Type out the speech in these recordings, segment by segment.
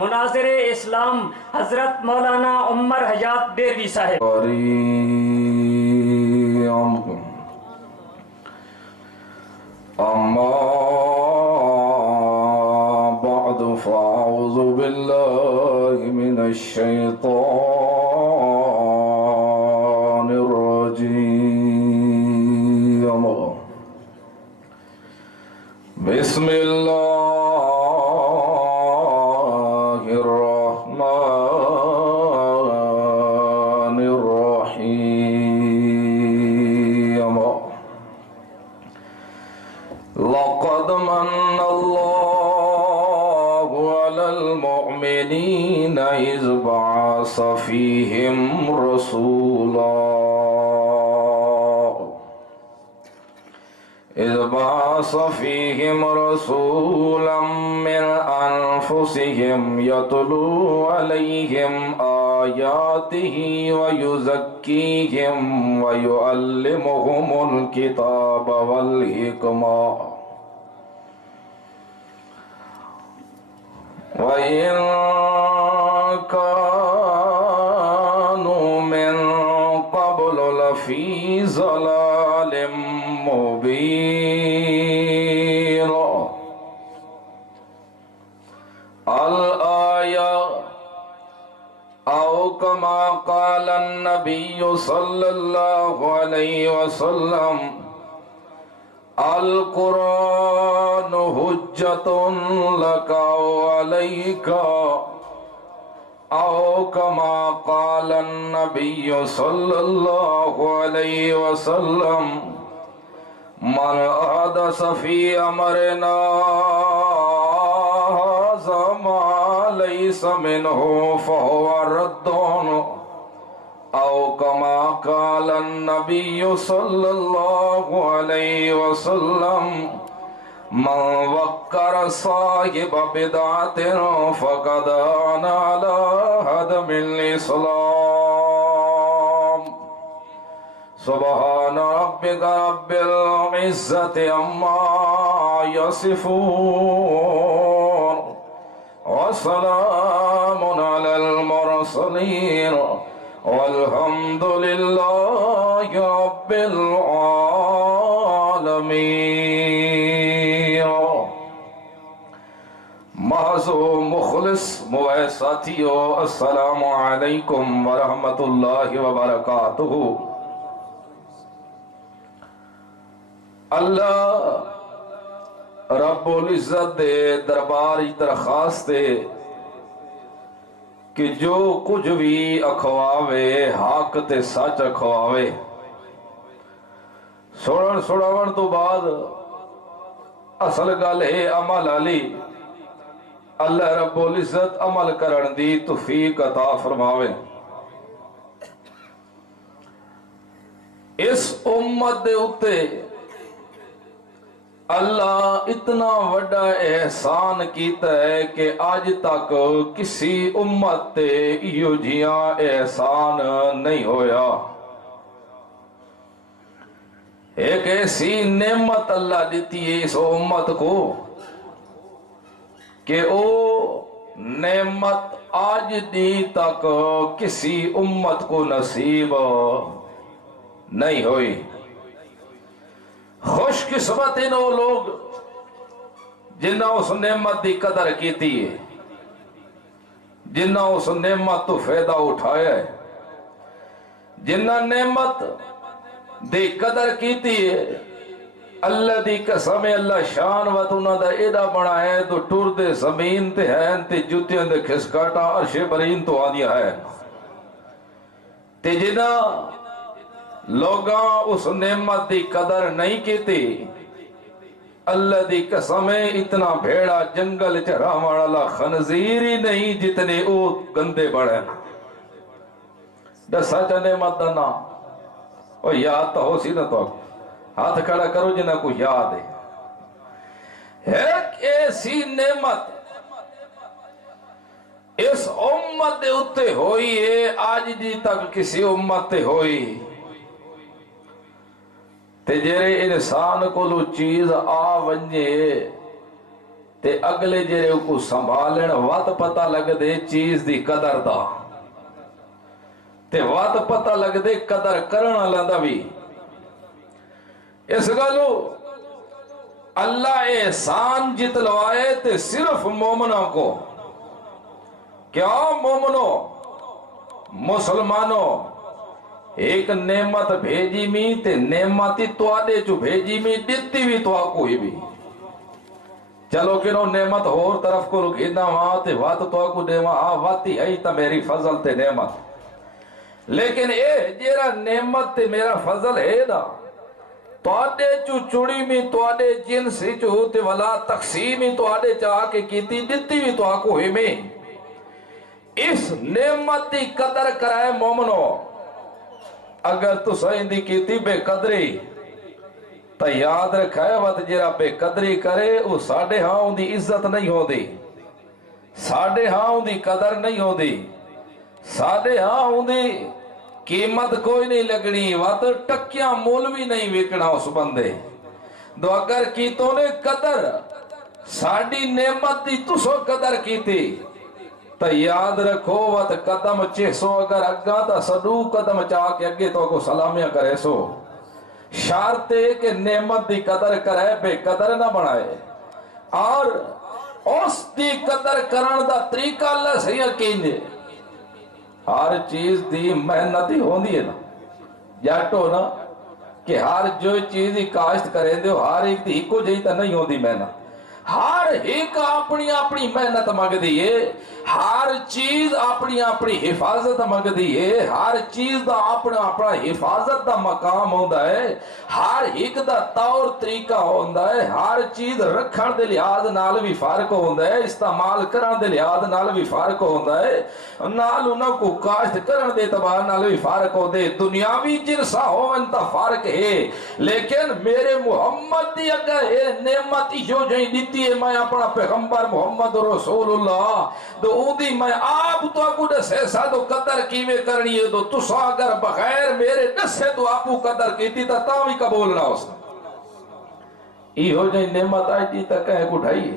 مناظر اسلام حضرت مولانا عمر حیات بیروی صاحب۔ اما بعد فاعوذ باللہ من الشیطان الرجیم بسم اللہ الرحمن الرحیم لقد من اللہ علی المؤمنین اذ بعث فیہم رسولا إذ بعث فيهم رسولا من أنفسهم يتلو عليهم آياته ويزكيهم ويعلمهم الكتاب والحكمة وإن كانوا من قبل لفي ضلال مبين الآية أو كما قال النبي صلى الله عليه وسلم القرآن حجة لك أو عليك أو كما قال النبي صلى الله عليه وسلم من أحدث في أمرنا هذا ما ليس منه فهو رد أو كما قال النبي صلى الله عليه وسلم من وقر صاحب بدعة فقد أنا على هدم الإسلام سبحان ربك رب العزة عما يصفون وسلام على المرسلين والحمد لله رب العالمين محض مخلص موئے ساتھیو السلام علیکم ورحمت اللہ وبرکاتہ۔ اللہ رب العزت دے درباری درخواست دے کہ جو کچھ بھی اکھواوے حق تے سچ اکھواوے سڑن تو بعد اصل گل ہے عمل علی اللہ رب العزت عمل کرن دی توفیق عطا فرماوے۔ اس امت دے اتے اللہ اتنا بڑا احسان کیتا ہے کہ آج تک کسی امت تے ایو جیاں احسان نہیں ہویا۔ ایک ایسی نعمت اللہ دیتی ہے اس امت کو کہ او نعمت آج دی تک کسی امت کو نصیب نہیں ہوئی۔ خوش قسمت ہیں وہ لوگ جنہ اس نعمت دی قدر کیتی ہے، جنہ اس نعمت تو فائدہ اٹھایا ہے، جنہ نعمت دی قدر کیتی ہے۔ اللہ دی قسم اللہ شان وت انہاں دا ایڈا بڑا ہے تو ٹر دے زمین تے ہیں تے جوتیاں دے کھسکاٹا عرش برین تو آدیاں ہے تے جنہ لوگاں اس نعمت دی قدر نہیں کیتی اللہ دی قسم اتنا بھیڑا جنگل چراون والا خنزیر ہی نہیں جتنے او گندے بڑے دسا چا نعمت دا نا او یاد تو ہو سی نہ تو ہاتھ کھڑا کرو جنہ کو یاد ہے۔ ایک ایسی نعمت اس امت دے اتے ہوئی ہے آج دی تک کسی امت تے ہوئی تے جیرے انسان کو لو چیز آ ونجے تے اگلے جڑے کو سنبھالن وقت پتہ لگ دے چیز دی قدر دا تے وقت پتہ لگ دے قدر کرن والا دا بھی اس گلو اللہ احسان جتلوائے تے صرف مومنوں کو کیا مومنوں مسلمانوں ایک نعمت بھیجی می تے نعمتی توادے جو بھیجی می دیتی بھی تو کوئی بھی چلو کنو نعمت ہور طرف کو رکھینا وہاں تے وات تو کو دے وہاں واتی ہے تا میری فضل تے نعمت لیکن اے جیرا نعمت تے میرا فضل ہے نا توادے چو چڑی میں توادے جنسی چو ہوتے والا تقسیمی توادے چاہ کے کیتی دیتی بھی تو کو ہی میں اس نعمت دی قدر کرائے مومنو اگر تو سائندی کیتی بے قدری تا یاد رکھائے وقت جرا بے قدری کرے وہ ساڑھے ہاں ان دی عزت نہیں ہو دی ساڑھے ہاں ان دی قدر نہیں ہو دی ساڑھے ہاں ان دی قیمت کوئی نہیں لگنی وقت ٹکیاں مول بھی نہیں وکنا اس بندے دو اگر کیتوں نے قدر ساڑھی نعمت دی تو سو قدر کیتی تا یاد رکھو وقت قدم چیسو اگر اگا تا صدو قدم چاہ کے اگے تو کو سلامیاں کرے سو شارتے کہ نعمت دی قدر کرے بے قدر نہ بنائے اور اس دی قدر کرن دا طریقہ اللہ سے یقین ہے ہر چیز دی محنت ہی ہوندی ہے نا جاٹو نا کہ ہر جو چیز ہی کاشت کریں دے ہر ایک دی کو جائیتا نہیں ہوندی محنت ہر ایک اپنی اپنی محنت مانگ دیئے ہر چیز اپنی اپنی حفاظت مانگ دیئے ہر چیز دا اپنا اپنا حفاظت دا مقام ہوندہ ہے ہر ایک دا طور طریقہ ہوندہ ہے ہر چیز رکھن دے لحاظ نال بھی فرق ہوندہ ہے استعمال کرن دے لحاظ نال بھی فرق ہوندہ ہے نال انہوں کو کاشت کرن دے اعتبار نال بھی فرق ہوندہ ہے دنیاوی جنسا ہو انتا فرق ہے لیکن میرے محمد دی اگر نعمت جو جائیں دیتی ہے میں اپنا پیغمبر محمد رسول اللہ تو اودی میں آپ تو اگو دسے سا تو قدر کیوے کرنی ہے تو تسا اگر بغیر میرے دسے تو آپو قدر کیتی تا تاوی قبول نہ ہو سکتا ای ہو جائیں نعمت آئی جی تک کہیں کو ڈھائی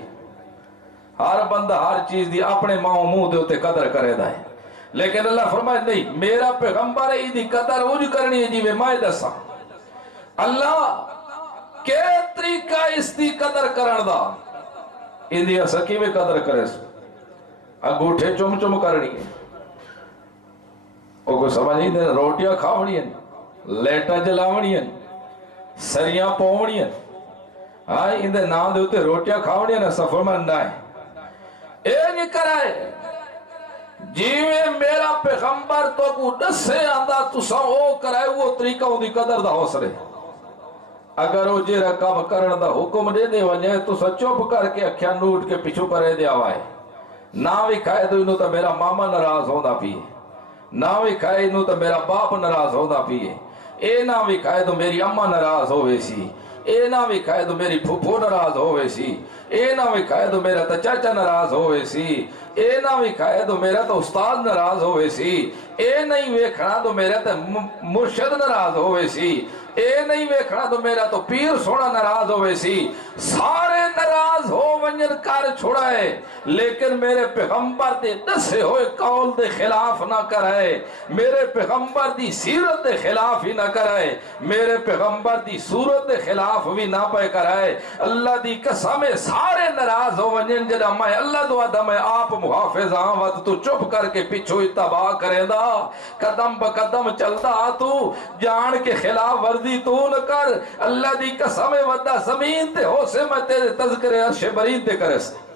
ہر بندہ ہر چیز دی اپنے ماں منہ دے ہوتے قدر کرے دائیں لیکن اللہ فرمائے نہیں میرا پیغمبر ای دی قدر اوج کرنی ہے جی میں دسا اللہ کے طریقہ اس دی قدر کرن دا اندیا سکی میں قدر کرے سو اگوٹھے چم چم کرنی ہے وہ کوئی سمجھ نہیں دے روٹیاں کھاونی ہیں لیٹا جلاونی ہیں سریاں پونی ہیں ہاں اندے نام دے ہوتے روٹیاں کھاونی ہیں سفر میں نہ ہے اے نہیں کرائے جیوے میرا پیغمبر تو کو دسے آندہ تو سا او کرائے وہ طریقہ ہوں دی قدر دا ہو سرے اگر وہ جی رقم کرن دا حکم دے دے وجہ تو سا چوپ کر کے اکھیاں نوٹ کے پیچھو کرے دے آوائے نہ بھی کھائے تو انہوں تا میرا ماما ناراض ہوندہ پیئے نہ بھی کھائے انہوں تا میرا باپ ناراض ہوندہ پیئے اے نہ بھی کھائے تو میری اممہ ناراض ہوئے سی اے نہ بھی کھائے تو میری پھوپھو ناراض ہوئے سی اے نہ بھی کھائے تو میرا تا چاچا ناراض ہوئے سی اے نہ بھی کھائے تو میرا تا استاد ناراض ہوئے سی اے نہیں ویکھنا تو میرا تا مرشد ناراض ہوئے سی اے نہیں ویکھنا تو میرا تو پیر سونا ناراض ہوئے سی سارے ناراض ہو ونجن کار چھوڑائے لیکن میرے پیغمبر دے دسے ہوئے قول دے خلاف نہ کرائے میرے پیغمبر دی سیرت دے خلاف ہی نہ کرائے میرے پیغمبر دی صورت دے خلاف بھی نہ پہ کرائے اللہ دی قسم سارے ناراض ہو ونجن جدا میں اللہ دعا دا میں آپ محافظ آوات تو چپ کر کے پچھو اتباع کرے دا قدم بقدم چلتا تو جان کے خلاف ورزی تو نہ کر اللہ دی قسم ودا زمین تے ہو سے میں تیرے تذکرے عرش برید تے کرے سے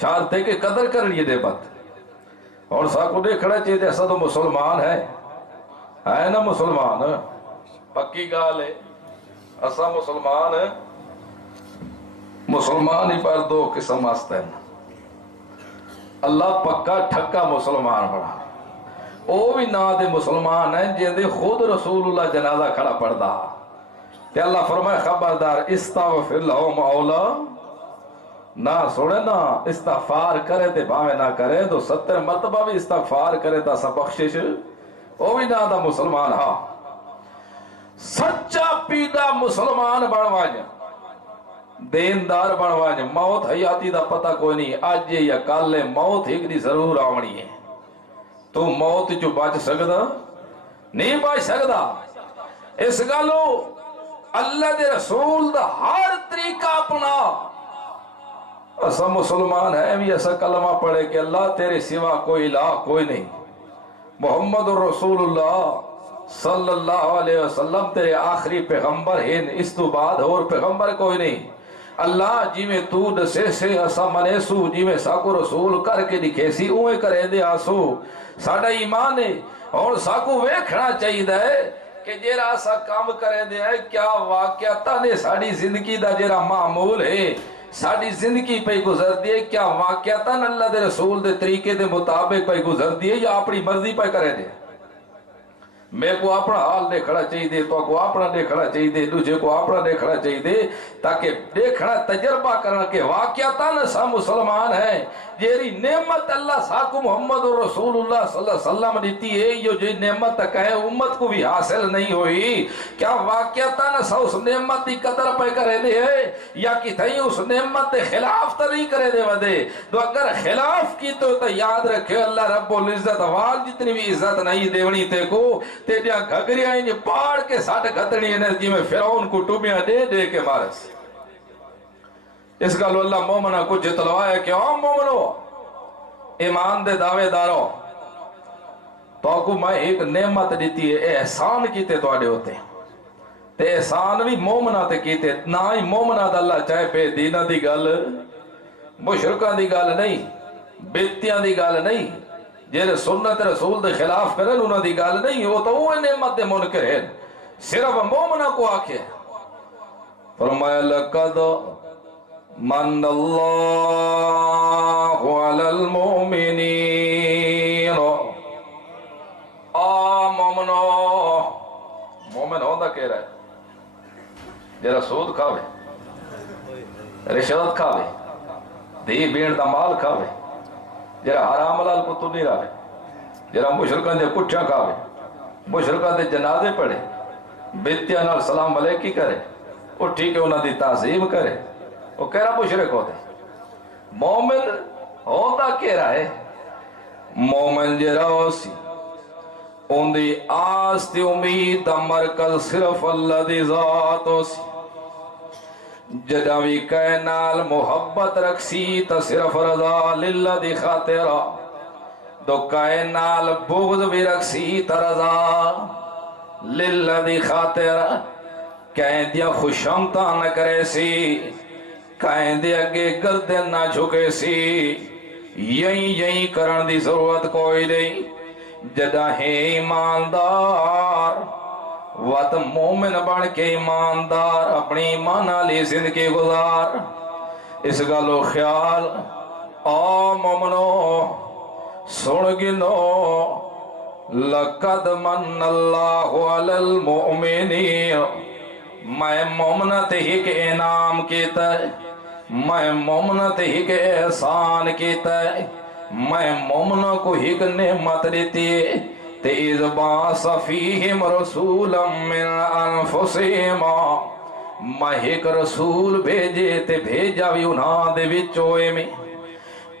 شارتے کے قدر کرنی دے بات اور ساکو دیکھنا چاہیے ایسا تو مسلمان ہے نا مسلمان پکی گال ہے ایسا مسلمان ہے مسلمان ہی پر دو قسم آستا ہے اللہ پکا ٹھکا مسلمان بڑھا او بھی نا دے مسلمان ہیں جے دے خود رسول اللہ جنازہ کھڑا پڑھدا کہ اللہ فرمائے خبردار استغفر لہم اولا نہ سوڑے نا استغفار کرے تے باوے نہ کرے تو 70 مرتبہ بھی استغفار کرے تا سا بخشش او بھی نا دا مسلمان ہاں سچا پیدا مسلمان بڑھواجا دیندار بنوانے موت حیاتی دا پتہ کوئی نہیں اج یا کل موت ایک دی ضرور آونی ہے تو موت جو بچ سکدا نہیں بچ سکدا اس گالو اللہ دے رسول دا ہر طریقہ اپنا اسا مسلمان ہے بھی ایسا کلمہ پڑھے کہ اللہ تیرے سوا کوئی الہ کوئی نہیں محمد رسول اللہ صلی اللہ علیہ وسلم تیرے آخری پیغمبر ہیں اس تو بعد اور پیغمبر کوئی نہیں اللہ جی میں تو دسے سے اسا منے سو جی میں ساکو رسول کر کے دکھے سی اوے کرے دے آسو ساڑا ایمان ہے اور ساکو ویکھنا چاہیے ہے کہ جیرا اسا کام کرے دے ہے کیا واقعہ نے ساڑی زندگی دا جیرا معمول ہے ساڑی زندگی پہ گزر دیے کیا واقعہ اللہ دے رسول دے طریقے دے مطابق پہ گزر دیے یا اپنی مرضی پہ کرے دے میں کو اپنا حال دیکھنا چاہیے دے تو کو اپنا دیکھنا چاہیے دے دوسرے کو اپنا دیکھنا چاہیے دے تاکہ دیکھنا تجربہ کرنا کہ واقعتاً سا مسلمان ہے جیری نعمت اللہ ساکو محمد رسول اللہ صلی اللہ علیہ وسلم دیتی ہے یہ جو نعمت تک ہے امت کو بھی حاصل نہیں ہوئی کیا واقعتاً سا اس نعمت دی قدر پہ کرے دے ہے یا کہ تھی اس نعمت دے خلاف تا نہیں کرے دے ودے تو اگر خلاف کی تو یاد رکھے اللہ رب العزت وال جتنی بھی عزت نہیں دیونی تے کو تیریا گھگریاں انہیں پاڑ کے ساٹھ گھتنی انہیں جی میں فرعون کو ٹوبیاں دے دے کے مارس اس کا اللہ مومنہ کو جتلوائے کہ مومنو ایمان دے دعوے دارو تو کو میں ایک نعمت دیتی ہے احسان کیتے تو آڑے ہوتے تے احسان بھی مومنہ تے کیتے نہ ہی مومنہ دا اللہ چاہے پہ دینہ دی گل مشرکہ دی گل نہیں بیتیاں دی گل نہیں جیرے سنت رسول دے خلاف کرن انہوں دی گال نہیں ہو تو وہ نعمت دے منکر ہے صرف مومنہ کو آکے فرمایا لقد من اللہ علی المؤمنین مومنو مومن ہوندہ کہہ رہا ہے جیرہ سود کھاوے رشوت کھاوے دی بین دا مال کھاوے جرا حرام حلال کو تو نہیں رہے جرا مشرکان دے کچھا کھاوے مشرکان دے جنازے پڑھے بیتیاں نال سلام علیکی کرے وہ ٹھیک ہے انہاں دی تعظیم کرے وہ کہہ رہا مشرک ہوتے مومن ہوتا کہہ رہا ہے مومن جرا ہوسی ان دی آس تی امید دا مرکز صرف اللہ دی ذات ہوسی جدوی کائنال محبت رکھسی تا صرف رضا للہ دی خاطرہ دو کائنال بغض بھی رکھسی تا رضا للہ دی خاطرہ کہیں دیا خوشمتا نہ کرے سی کہیں دیا اگے گردن نہ جھکے سی یہی کرن دی ضرورت کوئی نہیں جدہ ہے ایماندار وقت مومن بن کے ایماندار اپنی ایمانہ لی زندگی گزار اس گلو خیال او مومنو سن گنو لقد من اللہ علی المؤمنین میں مومنت ہی کے انعام کیتا ہے میں مومنت ہی کے احسان کیتا ہے میں مومنوں کو ہی کے نعمت دیتی ہے تیز باس فیہم رسولا من انفسہم میں ایک رسول بھیجے تے بھیجا بھی انہاں دے وچوئے میں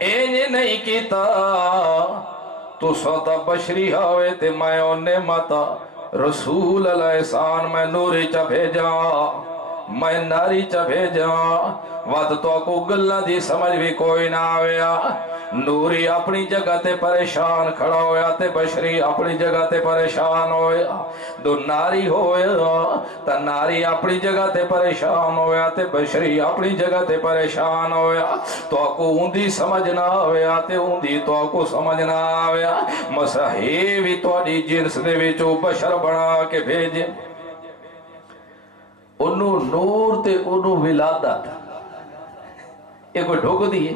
اینج نہیں کیتا تو سوتا بشری ہوئے تے میں انہیں متا رسول علیہ السلام میں نوری چا بھیجا میں ناری چا بھیجا وقت تو کو گلہ دی سمجھ بھی کوئی نہ آویا نوری اپنی جگہ تے پریشان کھڑا ہویا تے بشری اپنی جگہ تے پریشان ہویا دو ناری ہویا تا ناری اپنی جگہ تے پریشان ہویا تے بشری اپنی جگہ تے پریشان ہویا تو کو اندھی سمجھ نہ ہویا تے اندھی تو کو سمجھ نہ ہویا مسحی بھی تو دی جنس دے وچو بشر بنا کے بھیجے انہوں نور تے انہوں ولادت یہ کوئی ڈھوک دی ہے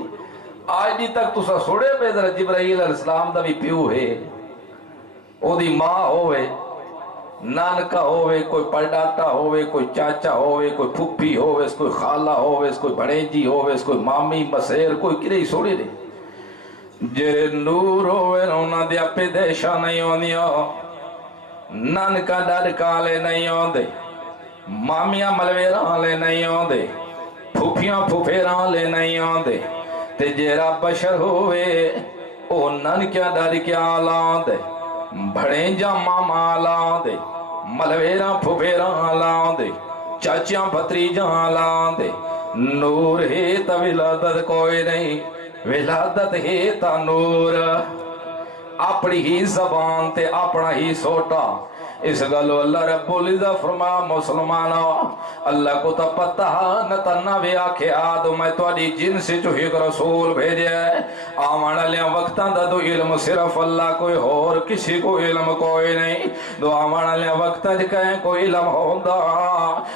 آج دی تک تسا سوڑے پہ در جبرائیل علیہ السلام دا بھی پیو ہے او دی ماں ہوئے نانکا ہوئے کوئی پڑاٹا ہوئے کوئی چاچا ہوئے کوئی پھپی ہوئے کوئی خالہ ہوئے کوئی بڑیجی ہوئے کوئی مامی مسیر کوئی کدے سوڑے دے جرے نور ہوئے انہاں دیا پہ دیشا نہیں ہوندیا نانکا ڈاڈکا لے نہیں ہوندے مامیاں ملویران لے نہیں ہوندے پھوپیاں پھوپھیراں لے نہیں آندے تے جیرا بشر ہوئے او ننکیاں ڈرکیاں لاندے بڑے جاما لاندے ملویراں پھوپھیراں لاندے چاچیاں بھتریجاں لاندے نور ہے تا ولادت کوئی نہیں ولادت ہے تا نور اپنی ہی زبان تے اپنا ہی سوٹا اس گلو اللہ رب العزت فرما مسلمانوں اللہ کو تا پتہ نہ تنہ بھی آکھے آدھو میں تو آدھی جن سے جو ایک رسول بھیجے آمانا لیا وقتاں دا دو علم صرف اللہ کوئی اور کسی کو علم کوئی نہیں دو آمانا لیا وقتاں جی کہیں کوئی علم ہوندہ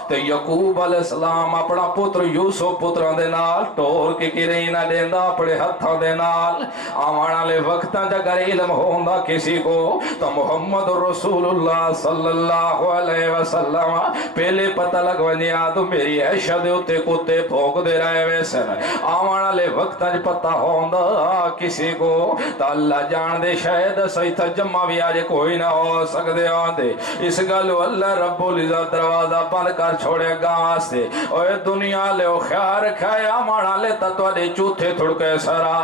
تو یعقوب علیہ السلام اپنا پتر یوسف پتران دے نال ٹور کی کرینا دیندہ اپنے ہتھاں دے نال آمانا لیا وقتاں جا گر علم ہوندہ کسی کو تو محمد رسول اللہ صلی اللہ علیہ وسلم پہلے پتہ لگوانی آدھو میری عیشہ دے ہوتے کتے بھوک دے رہے ویسن آمانا لے وقت اج پتہ ہوندہ کسی کو تا اللہ جان دے شاید سیتھا جمع بھی آجے کوئی نہ ہو سکتے آندے اس گلو اللہ رب العزت دروازہ بند کر چھوڑے گاں سے اوہ دنیا لے او خیال رکھائے آمانا لے تا تو آدھے چوتھے تھڑکے سرا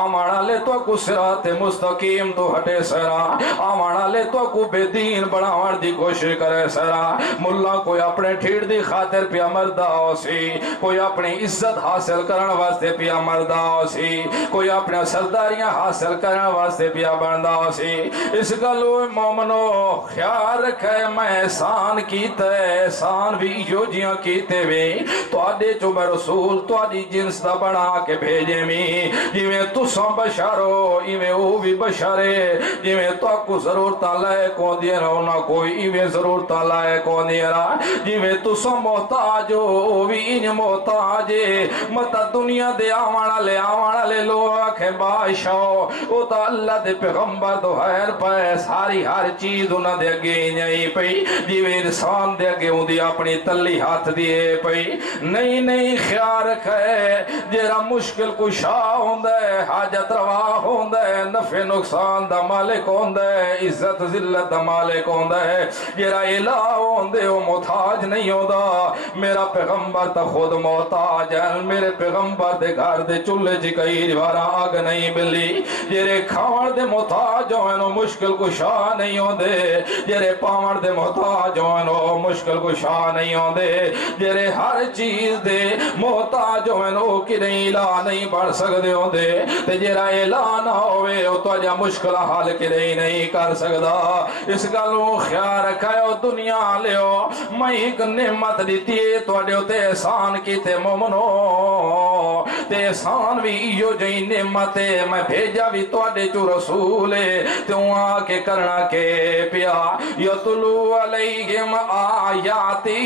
آمانا لے تو کو صراط مستقیم تو ہٹے سرا آمانا لے تو کو بے دین بڑا دی کوشش کرے سرا ملا کوئی اپنے ٹھیڑ دی خاطر پیا مردہ ہو سی کوئی اپنی عزت حاصل کرنے واسطے پیا مردہ ہو سی کوئی اپنے سرداریاں حاصل کرنے واسطے پیا بندہ ہو سی اس گلو مومنو خیال رکھے میں احسان کیتے احسان بھی یو جیاں کیتے بھی تو آدھے جو میں رسول تو آدھی جنس دا بنا کے بھیجے میں جی میں تو سم بشارو ای میں او بھی بشارے جی میں تو کو ضرورتاں لائے کو دیا نہ کوئی ایویں ضرورت لائے کو نیرا جی میں تو سو محتاج ہو بھی ان محتاج متا دنیا دے آوانا لے لو آکھے بادشاہ او تا اللہ دے پیغمبر دو خیر پہ ساری ہر چیز انہاں دے اگے نہیں پئی جی میں انسان دے اگے ہوں دی اپنی تلی ہاتھ دیے پئی نہیں خیال رکھے جیرا مشکل کشا ہوندہ ہے حاجت روا ہوندہ ہے نفع نقصان دا مالک ہوندہ ہے عزت ذلت دا مالک ہوندہ ہے جیرا الہ ہوندے وہ محتاج نہیں ہوندہ میرا پیغمبر تا خود محتاج ہے میرے پیغمبر دے گھر دے چولے جی کئی بارا آگ نہیں ملی جیرے کھاور دے محتاج ہوئے مشکل کشا نہیں ہوندے جیرے پاور دے محتاج ہوئے مشکل کشا نہیں ہوندے جیرے ہر چیز دے محتاج ہوئے کی نہیں الہ نہیں بڑھ سکتے ہوندے تے جیرا الہ نہ ہوئے وہ تو جا مشکل حال کی نہیں کر سکتا اس گلوں خیال رکھائے دنیا لیو میں ایک نعمت دیتی ہے تو اڈے ہوتے احسان کی تے مومنو تے احسان بھی ایو جئی نعمت ہے میں بھیجا بھی تو اڈے جو رسول ہے تے وہاں کے کرنا کے پیا یتلو علیہم آیاتی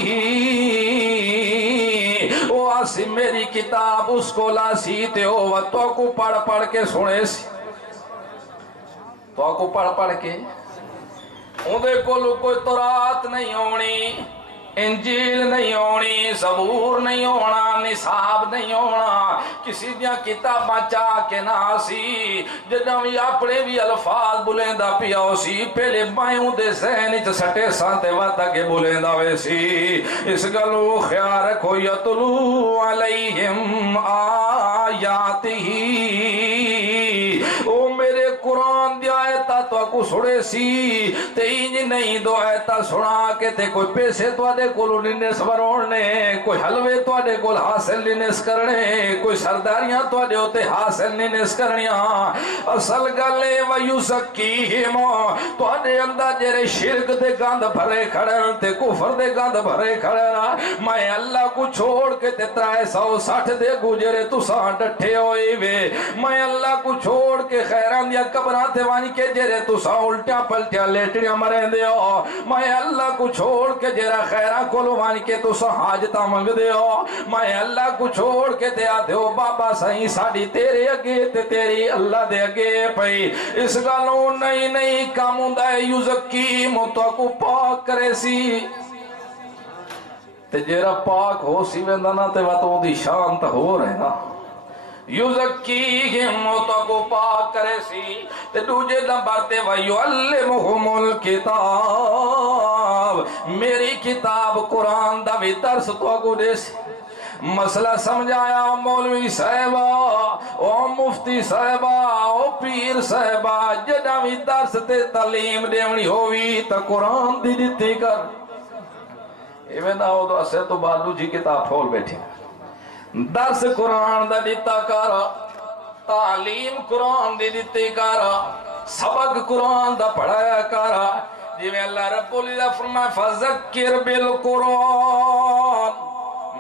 وہ آسی میری کتاب اس کو لاسی تے وہ تو کو پڑھ کے سنے سی تو کو پڑھ کے اندے کولو کوئی تورات نہیں ہونی انجیل نہیں ہونی زبور نہیں ہونا نصاب نہیں ہونا کسی دیا کتاباں چاہ کے ناسی جدہ بھی اپنے بھی الفاظ بلیندہ پیاؤ سی پہلے بائیوں دے ذہنی چا سٹے سانتے واتا کے بلیندہ ویسی اس گلو خیال رکھو یتلو علیہم آیاتی او میرے قرآن دیا آیتا تو کو سڑے سی تے انج نہیں دو آیتا سنا کے تے کوئی پیسے تو آدھے کولو ننس بروڑنے کوئی حلوے تو آدھے کول حاصل ننس کرنے کوئی سرداریاں تو آدھے ہوتے حاصل ننس کرنیاں اصل گلے ویسکیہم تو آدھے اندہ جیرے شرک دے گاند بھرے کھڑن تے کفر دے گاند بھرے کھڑن میں اللہ کو چھوڑ کے تے 360 دے گجرے تو ساں ڈٹھے ہوئے وے میں اللہ کو چھوڑ کے خیران دیا قبران تے وانی کے جیرے تو ساں الٹیاں پلٹیاں لیٹڑیاں مرین دے ہو میں اللہ کو چھوڑ کے جیرا خیران کولو وانی کے تو ساں حاجتہ منگ دے ہو میں اللہ کو چھوڑ کے تے آدھے ہو بابا سہی ساڑی تیرے اگے تے تیری اللہ دے اگے پئی اس گالوں نہیں کاموں دائے یوزکی متو کو پاک کرے سی تے جیرا پاک ہو سی ویندنا تے واتوں دی شان تا ہو رہے نا یزکیہم تو کو پاک کرے سی تے دوجے نمبر تے ویعلمہم الکتاب میری کتاب قرآن دا بھی درس تو کو دے سی مسئلہ سمجھایا مولوی صاحبہ او مفتی صاحبہ او پیر صاحبہ جدہ بھی درس تے تعلیم دیونی ہوئی تا قرآن دی دیتی کر ایویں نہ ہو تو اسے تو بعد دوجی کتاب پھول بیٹھی درس قرآن دا دیتا کر تعلیم قرآن دی دیتی کر سبق قرآن دا پڑھایا کر جی میں اللہ رب العزت فرمائے فذکر بالقرآن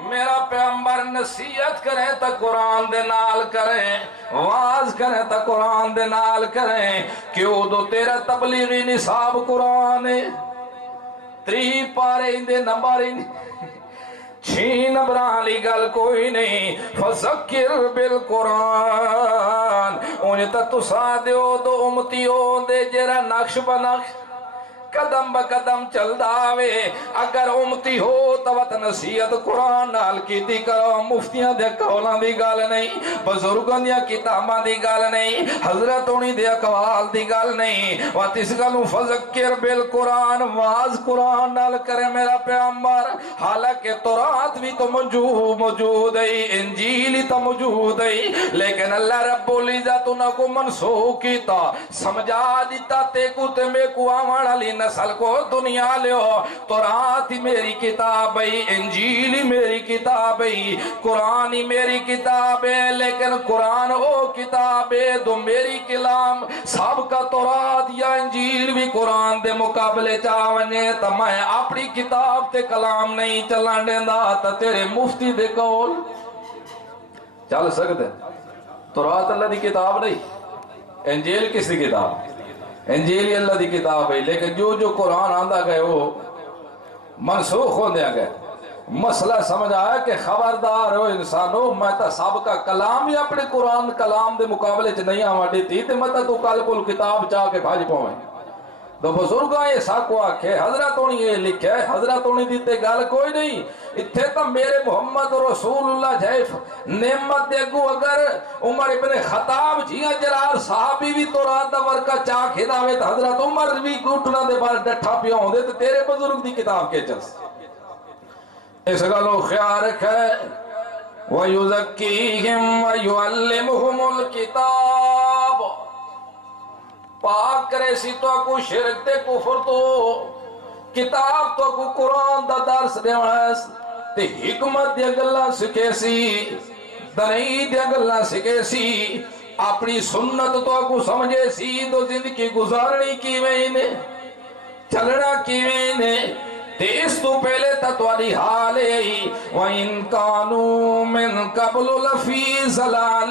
میرا پیغمبر نصیحت کریں تا قرآن دے نال کریں واز کریں تا قرآن دے نال کریں کیوں دو تیرا تبلیغی نصاب قرآن ہے 3 پارے اندے نمبر چھین نمبرالی گل کوئی نہیں فذکر بالقرآن انہیں تا تسا دیو دو امتیوں دے جرا نقش بنقش قدم با قدم چل داوے اگر امتی ہو تو نصیحت قرآن نال کیتی کرو مفتیاں دے قولاں دی گل نہیں بزرگاں دی کتاباں دی گل نہیں حضرتوں دی اقوال دی گل نہیں وات اس گلوں فذکر بالقرآن واز قرآن نال کرے میرا پیغمبر حالانکہ تورات بھی تو موجود ہے انجیل تو موجود ہے لیکن اللہ رب العزت انہاں کو منسوخ کیتا سمجھا دیتا تے کو تے میں کو آوان علی نسل کو دنیا لیو تورات ہی میری کتاب ہے انجیل ہی میری کتاب ہے قرآن ہی میری کتاب ہے لیکن قرآن او کتاب ہے تو میری کلام سب کا تورات یا انجیل بھی قرآن دے مقابلے چاہونے تا میں اپنی کتاب تے کلام نہیں چلان دیندہ تا تیرے مفتی دے قول چل سکتے تورات اللہ دی کتاب نہیں انجیل کس دی کتاب انجیل اللہ دی کتاب ہے لیکن جو قرآن آندہ گئے وہ منسوخ ہو دیا گئے مسئلہ سمجھ آیا کہ خبردار ہو انسانوں میں تا سب کا کلام ہی اپنے قرآن کلام دے مقابلے چ نہیں آواڈی تھی تے میں تو کل کل کتاب چاہ کے بھاج پاویں تو بزرگاں یہ ساکو آکھے حضرتوں نے یہ لکھے حضرتوں نے دیتے گال کوئی نہیں اتھے تا میرے محمد رسول اللہ جائف نعمت دیکھو اگر عمر ابن خطاب جیاں جرار صحابی بھی تو رات دا ورکا چاہ کھداوے تا حضرت عمر بھی گھٹنا دے بار ڈٹھا پیا ہوں دے تو تیرے بزرگ دی کتاب کے چلس اس گالو خیال رکھے وَيُزَكِّيهِمْ وَيُعَلِّمُهُمُ الْكِتَابِ پاک کرے سی تو کو شرک تے کفر تو کتاب تو کو قرآن دا درس دیونا تے حکمت دیا گلہ سکے سی دنئی دیا گلہ سکے سی اپنی سنت تو کو سمجھے سی تو زندگی گزارنی کی وینے چلنا کی وینے تے اس تو پہلے تا تواری حال ہے وَإِن كَانُوا مِن قَبْلُ لَفِي ضَلَالٍ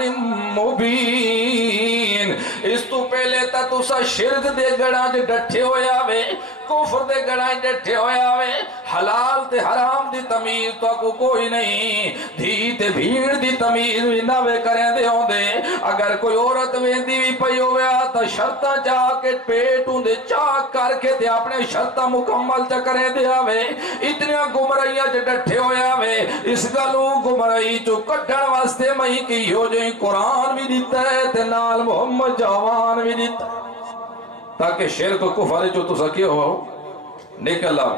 مُبِينٍ اس تو پہلے تا تو سا شرک دے گڑاں جو ڈٹھے ہوئے آوے کفر دے گڑاں ڈٹھے ہوئے آوے حلال تے حرام دی تمیز تو کو کوئی نہیں دھی تے بھیڑ دی تمیز بھی نوے کریں دے ہوں دے اگر کوئی عورت ویندی بھی پئی ہوئے آتا شرطہ چاہ کے پیٹوں دے چاہ کر کے دے اپنے شرطہ مکمل چا کریں دے آوے اتنے گمرائیاں جو ڈٹھے ہوئے آوے اس گلو گمرائی جو کٹھن واسطے مہی کی ہو جو قرآن بھی دیتا ہے تے نال محمد جوان بھی دیتا ہے تاکہ شرک کفر جو تو سکے ہو نکل آوے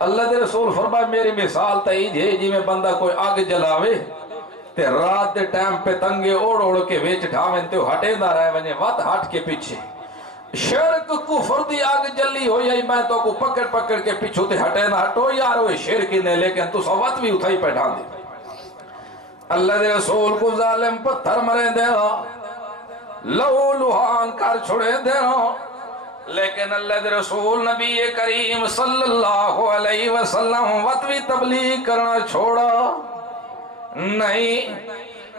اللہ دے رسول فرمائے میری مثال تائید ہے جی میں بندہ کوئی آگ جلاوے تے رات دے ٹائم پہ تنگے اوڑ کے ویچ ڈھاویں تے ہٹے نہ رہے ونجے وات ہٹ کے پیچھے شرک کفر دی آگ جلی ہو یا میں تو کو پکڑ کے پیچھو تے ہٹے نہ ہٹو یار ہوئے شرکی نے لیکن تو سوات بھی اٹھائی پہ ڈھان دے اللہ دے رسول کو ظالم پتھر مرے دے رہا لہو لوہان کر چھوڑے دے رہا لیکن اللہ دے رسول نبی کریم صلی اللہ علیہ وسلم وطوی تبلیغ کرنا چھوڑا نہیں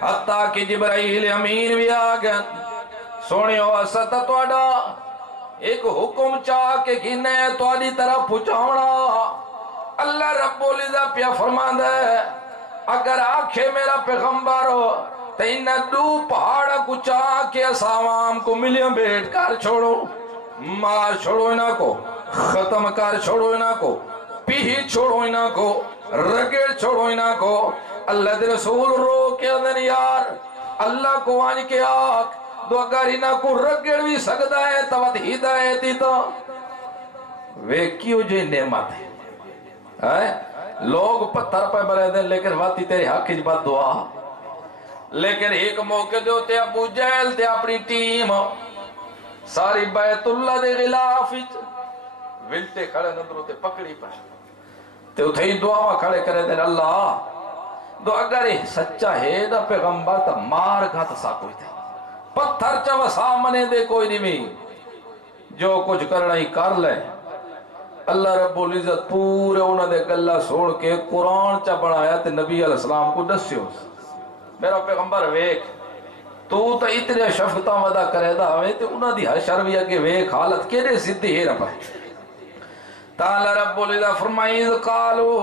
حتیٰ کہ جبرائیل امین بھی آگن سوڑیو اسطا توڑا ایک حکم چاہ کے گھنے توڑی طرف پچھاونا اللہ رب العزت پیا فرمان دے اگر آنکھیں میرا پیغمبر ہو تو انہیں دو پہاڑا کو چاہ کے اساوام کو ملیں بیٹھ کر چھوڑو مار چھوڑو انہاں کو ختم کر چھوڑو انہاں کو پیہی چھوڑو انہاں کو رگڑ چھوڑو انہاں کو اللہ دے رسول رو کے اندر یار اللہ کو آنی کے آگ دو اگر انہاں کو رگڑ بھی سکتا ہے تو ہدایتی تو وہ کیوں جو نعمت ہے لوگ پتھر پہ مرے دیں لیکن واتی تیرے حق کی بد دعا. لیکن ایک موقع دے تے ابو جہل تے اپنی ٹیم ساری بیت اللہ دے غلاف ولتے کھڑے نظروں تے پکڑی پر تے اتھے ہی دعا کھڑے کرے دے اللہ دو اگر سچا ہے دا پیغمبر تا مار گھا تا سا کوئی تھے پتھر چا سامنے دے کوئی نہیں جو کچھ کرنا ہی کر لے. اللہ رب العزت پورے انہوں نے گلہ سوڑ کے قرآن چا بڑھایا تے نبی علیہ السلام کو دسیو میرا پیغمبر ویک تو اتنے شفقتاں ودا کرے دا ہوئے تے انہوں دی حشر بھی اگے ویک حالت کیڑے صدی ہے رب تعالی رب العزت فرمائی اذ قالو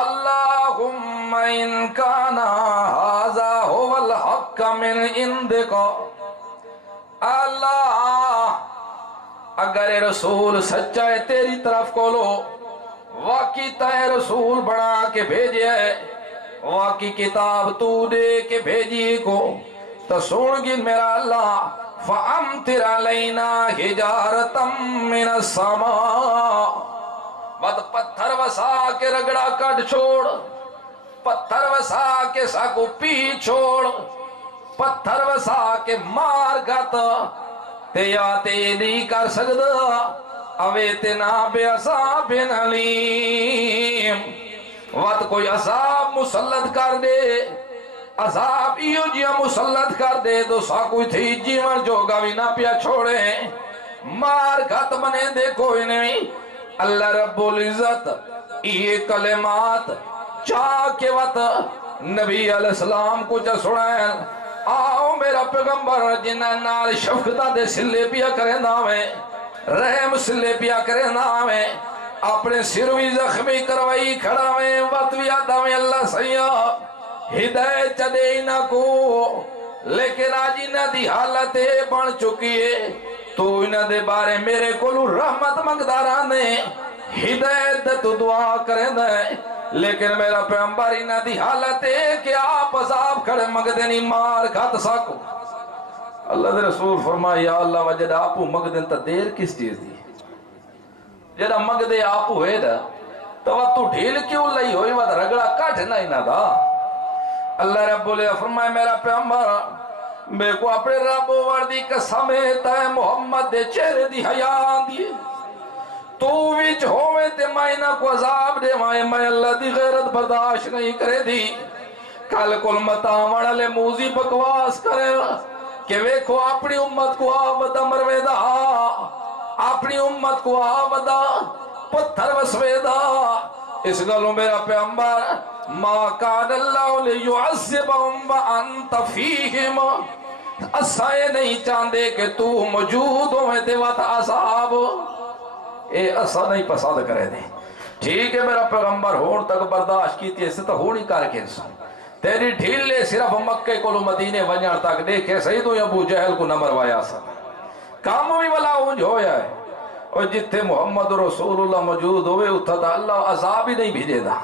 اللہم ان کانا ھذا ھو الحق من عندک. اللہ اگر رسول سچا ہے تیری طرف کو لو واقعی تائے رسول بڑھا کے بھیجے ہے واقعی کتاب تو دے کے بھیجی کو تو سن گی میرا اللہ فَأَمْتِرْ عَلَيْنَا حِجَارَةً مِّنَ السَّمَاءِ بد پتھر وسا کے رگڑا کٹ چھوڑ پتھر وسا کے ساکو پی چھوڑ پتھر وسا کے مار گت تے یا تے نہیں کر سکتا اوے تینا بے عذاب علیم. وقت کوئی عذاب مسلط کر دے عذاب ایو جیا مسلط کر دے تو سا کوئی تھی جیون جو گاوی نہ پیا چھوڑے مار گھت بنے دے کوئی نہیں. اللہ رب العزت یہ کلمات چاہ کے وقت نبی علیہ السلام کو جا سنائیں آؤ میرا پیغمبر جنہ نال شفقتہ دے سلے پیا کریں نامیں رحم سلے پیا کریں نامیں اپنے سروی زخمی کروائی کھڑا میں وقت بھی آتا میں اللہ سیاح ہدایت چدے نہ کو لیکن آج انہ دی حالت بن چکی ہے تو انہ دے بارے میرے کولو رحمت مقدارانے ہدایت تو دعا کریں دیں لیکن میرا پیغمبر انہ دی حالت ہے کہ آپ عذاب کھڑے مگدے نہیں مار کھات ساکو. اللہ دے رسول فرمائے یا اللہ وجد آپو مگدن تا دیر کس چیز دی جدہ مگدے آپو ہوئے دا تو وہ تو ڈھیل کیوں لئی ہوئی وہ رگڑا کٹ نہیں نہ دا. اللہ رب العزت فرمائے میرا پیغمبر میں کو اپنے رب وردی قسمیں تے محمد دے چہرے دی حیاء دی تو وچ ہوئے تے مائنہ کو عذاب دے میں اللہ دی غیرت برداشت نہیں کرے دی. کل کل متاوڑ لے موزی بکواس کرے کہ ویکھو اپنی امت کو آودہ مروے دا اپنی امت کو آودہ پتھر وسوے دا. اس گلوں میرا پیغمبر ما کان اللہ لیعذبہم وانت فیہم اسائے نہیں چاندے کہ تو موجود ہوئے تے وقت عذاب اے اسا نہیں پسند کرے دے. ٹھیک ہے میرا پیغمبر ہون تک برداشت کی تھی اسے تو ہونی کر کے تیری ڈھیل لے صرف مکہ کو مدینے ونجر تک دیکھے صحیح تو ابو جہل کو نہ مروایا سا کام بھی بلا اونج ہویا ہے اور جتھے محمد رسول اللہ موجود ہوئے اتھا تھا اللہ عذاب ہی نہیں بھیجے دا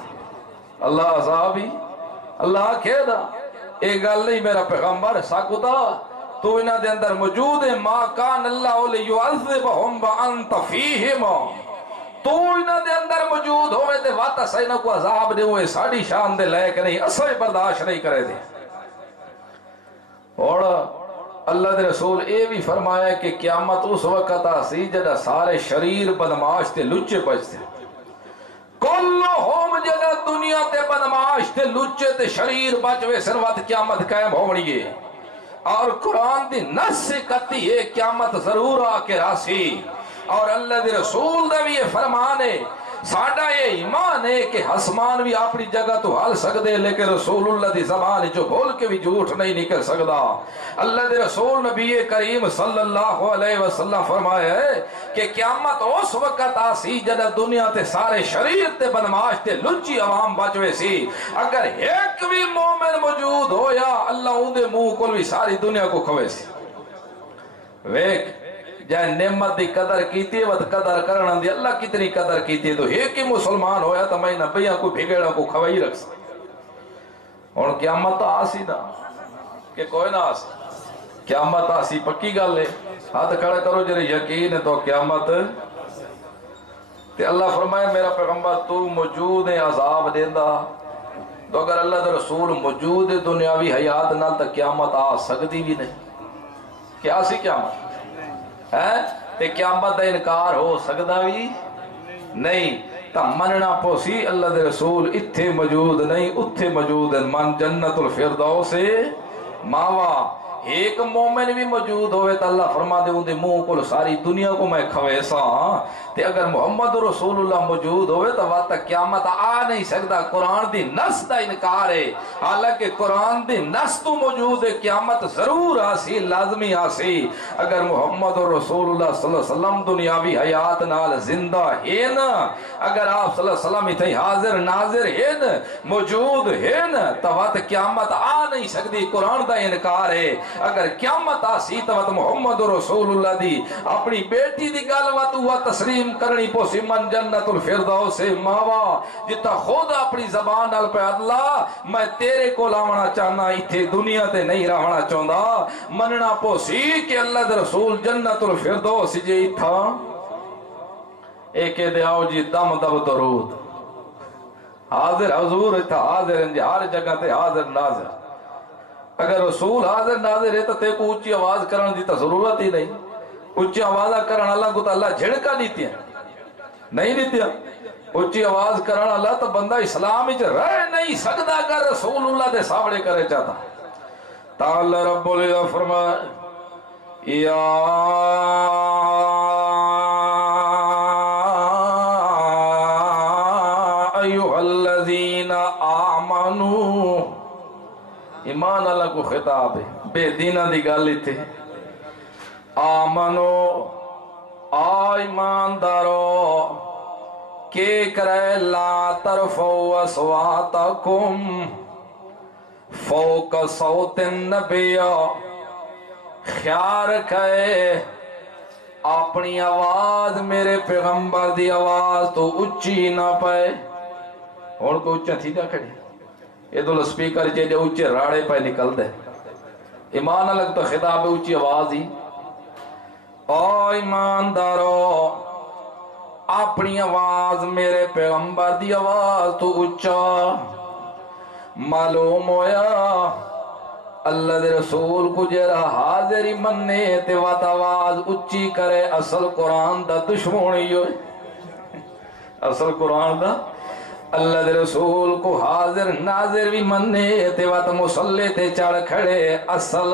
اللہ عذاب ہی اللہ کہہ دا ایک گل نہیں میرا پیغمبر ساکتا تو انہ دے اندر موجود ہے ما کان اللہ لیعذبہم وانت فیہم تو انہ دے اندر موجود ہوئے دے واتا سینہ کو عذاب دے ہوئے ساڑی شان دے لائق نہیں اسوے برداشت نہیں کرے دے. اور اللہ دے رسول اے بھی فرمایا کہ قیامت اس وقت آسی جدہ سارے شریر بدماش تے لچے بچتے کلہم جدہ دنیا تے بدماش تے لچے تے شریر بچوے سروت قیامت قائم ہونی ہے. اور قرآن دی نس سے کہتی ہے قیامت ضرور آ کے راسی اور اللہ دے رسول دا بھی یہ فرمان ہے ساڑھا یہ ایمان ہے کہ حسمان بھی اپنی جگہ تو حال سکدے لیکن رسول اللہ دی زبان جو بول کے بھی جھوٹ نہیں نکل سکدا. اللہ دے رسول نبی کریم صلی اللہ علیہ وسلم فرمایا ہے کہ قیامت اس وقت آسی جدہ دنیا تے سارے شریر تے بدماش تے لچی عوام بچوے سی اگر ایک بھی مومن موجود ہو یا اللہ ان دے منہ کو بھی ساری دنیا کو کھوے سی. ویک جائے نعمت دی قدر کیتی ہے قدر کرنا دی اللہ کتنی قدر کیتی ہے تو ایک ہی مسلمان ہویا تو میں نبیاں کو بھیگڑا کو کھوائی رکھ سکتا اور قیامت آسی نا کہ کوئی نہ آسی قیامت آسی پکی گل ہے ہاتھ کھڑا کرو جرے یقین ہے تو قیامت تے اللہ فرمائے میرا پیغمبر تو موجود ہے عذاب دیندا، تو اگر اللہ دے رسول موجود ہے دنیاوی حیات نال تا قیامت آ سکتی بھی نہیں، کیا سی قیامت ہے تے قیامت دا انکار ہو سکتا بھی نہیں، تا مننا پوسی اللہ دے رسول اتھے موجود نہیں اتھے موجود ہیں، من جنت الفردوس ماوا۔ ایک مومن بھی موجود ہوئے تو اللہ فرما دے اندے منہ کو ساری دنیا کو میں کھویسا، تے اگر محمد رسول اللہ موجود ہوئے تو وقت قیامت آ نہیں سکتا۔ قرآن دی نص دا انکار ہے، حالانکہ قرآن دی نص تو موجود ہے، قیامت ضرور آسی لازمی آسی۔ اگر محمد رسول اللہ صلی اللہ علیہ وسلم دنیاوی حیات نال زندہ ہے نا، اگر آپ صلی اللہ علیہ وسلم اتھے حاضر ناظر ہے نا، موجود ہے نا، تو وقت قیامت آ نہیں سکتی، قرآن دا انکار ہے۔ اگر قیامت آسی تو محمد رسول اللہ دی اپنی بیٹی دی گل وات ہوا تسلیم کرنی پوسی، من جنت الفردوس ماوا، جتا خود اپنی زبان نال پہ اللہ میں تیرے کو لاونا چاہنا، اتھے دنیا تے نہیں رہنا چاہندا، مننا پوسی کہ اللہ دے رسول جنت الفردوس جے تھا۔ ایک دے آؤ جی دم دم درود، حاضر حضور تھا، حاضر ہر جگہ تے حاضر ناظر۔ اگر رسول حاضر ناظر ہے تو تے کو اچھی آواز کرن دی تو ضرورت ہی نہیں، اچھی آواز کرن اللہ کو تو اللہ جھڑکا دیتی ہے نہیں دیتی ہے، اچھی آواز کرن اللہ تو بندہ اسلام ہی رہ نہیں سکتا اگر رسول اللہ دے سامنے کرے چاہتا۔ تعالی رب العزت فرمائے یا ایھا الذین آمنوا، ایمان اللہ کو خطاب ہے، بے دینہ دی گل تھے، آمنو آ ایماندارو کہ کرے لا ترفعوا اصواتکم فوق صوت النبی، خیال رکھے اپنی آواز میرے پیغمبر دی آواز تو اچھی نہ پائے۔ اور کو اچھا تھی کیا کھڑی یہ تو سپیکر چاہیے اچھے راڑے پہ نکل دے، ایمان الگ تو خطاب ہے اچھی آواز ہی۔ او ایماندارو اپنی آواز میرے پیغمبر دی آواز تو اچھا، معلوم ہویا اللہ دے رسول کو جرا حاضری مننے تے وات آواز اچھی کرے اصل قرآن دا دشمنی ہوئے، اصل قرآن دا اللہ دے رسول کو حاضر ناظر بھی مننے تے وات مسلح تے چڑھ کھڑے اصل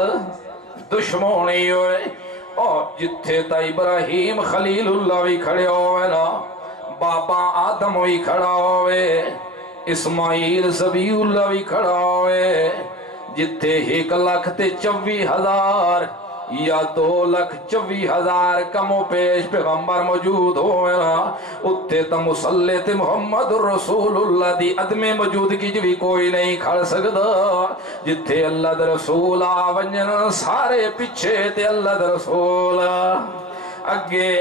دشمنی ہوئے۔ اور جتھے تا ابراہیم خلیل اللہ بھی کھڑے ہوئے نا، بابا آدم بھی کھڑا ہوئے، اسماعیل زبی اللہ بھی کھڑا ہوئے، جتھے 1,24,000 یا 2,24,000 کم و پیش پیغمبر موجود ہوئے نا، اتھے تا مسلح تے محمد رسول اللہ دی عدم موجودگی بھی کوئی نہیں کھڑ سکتا۔ جتھے اللہ دے رسول آونجن سارے پیچھے تے اللہ دے رسول اگے،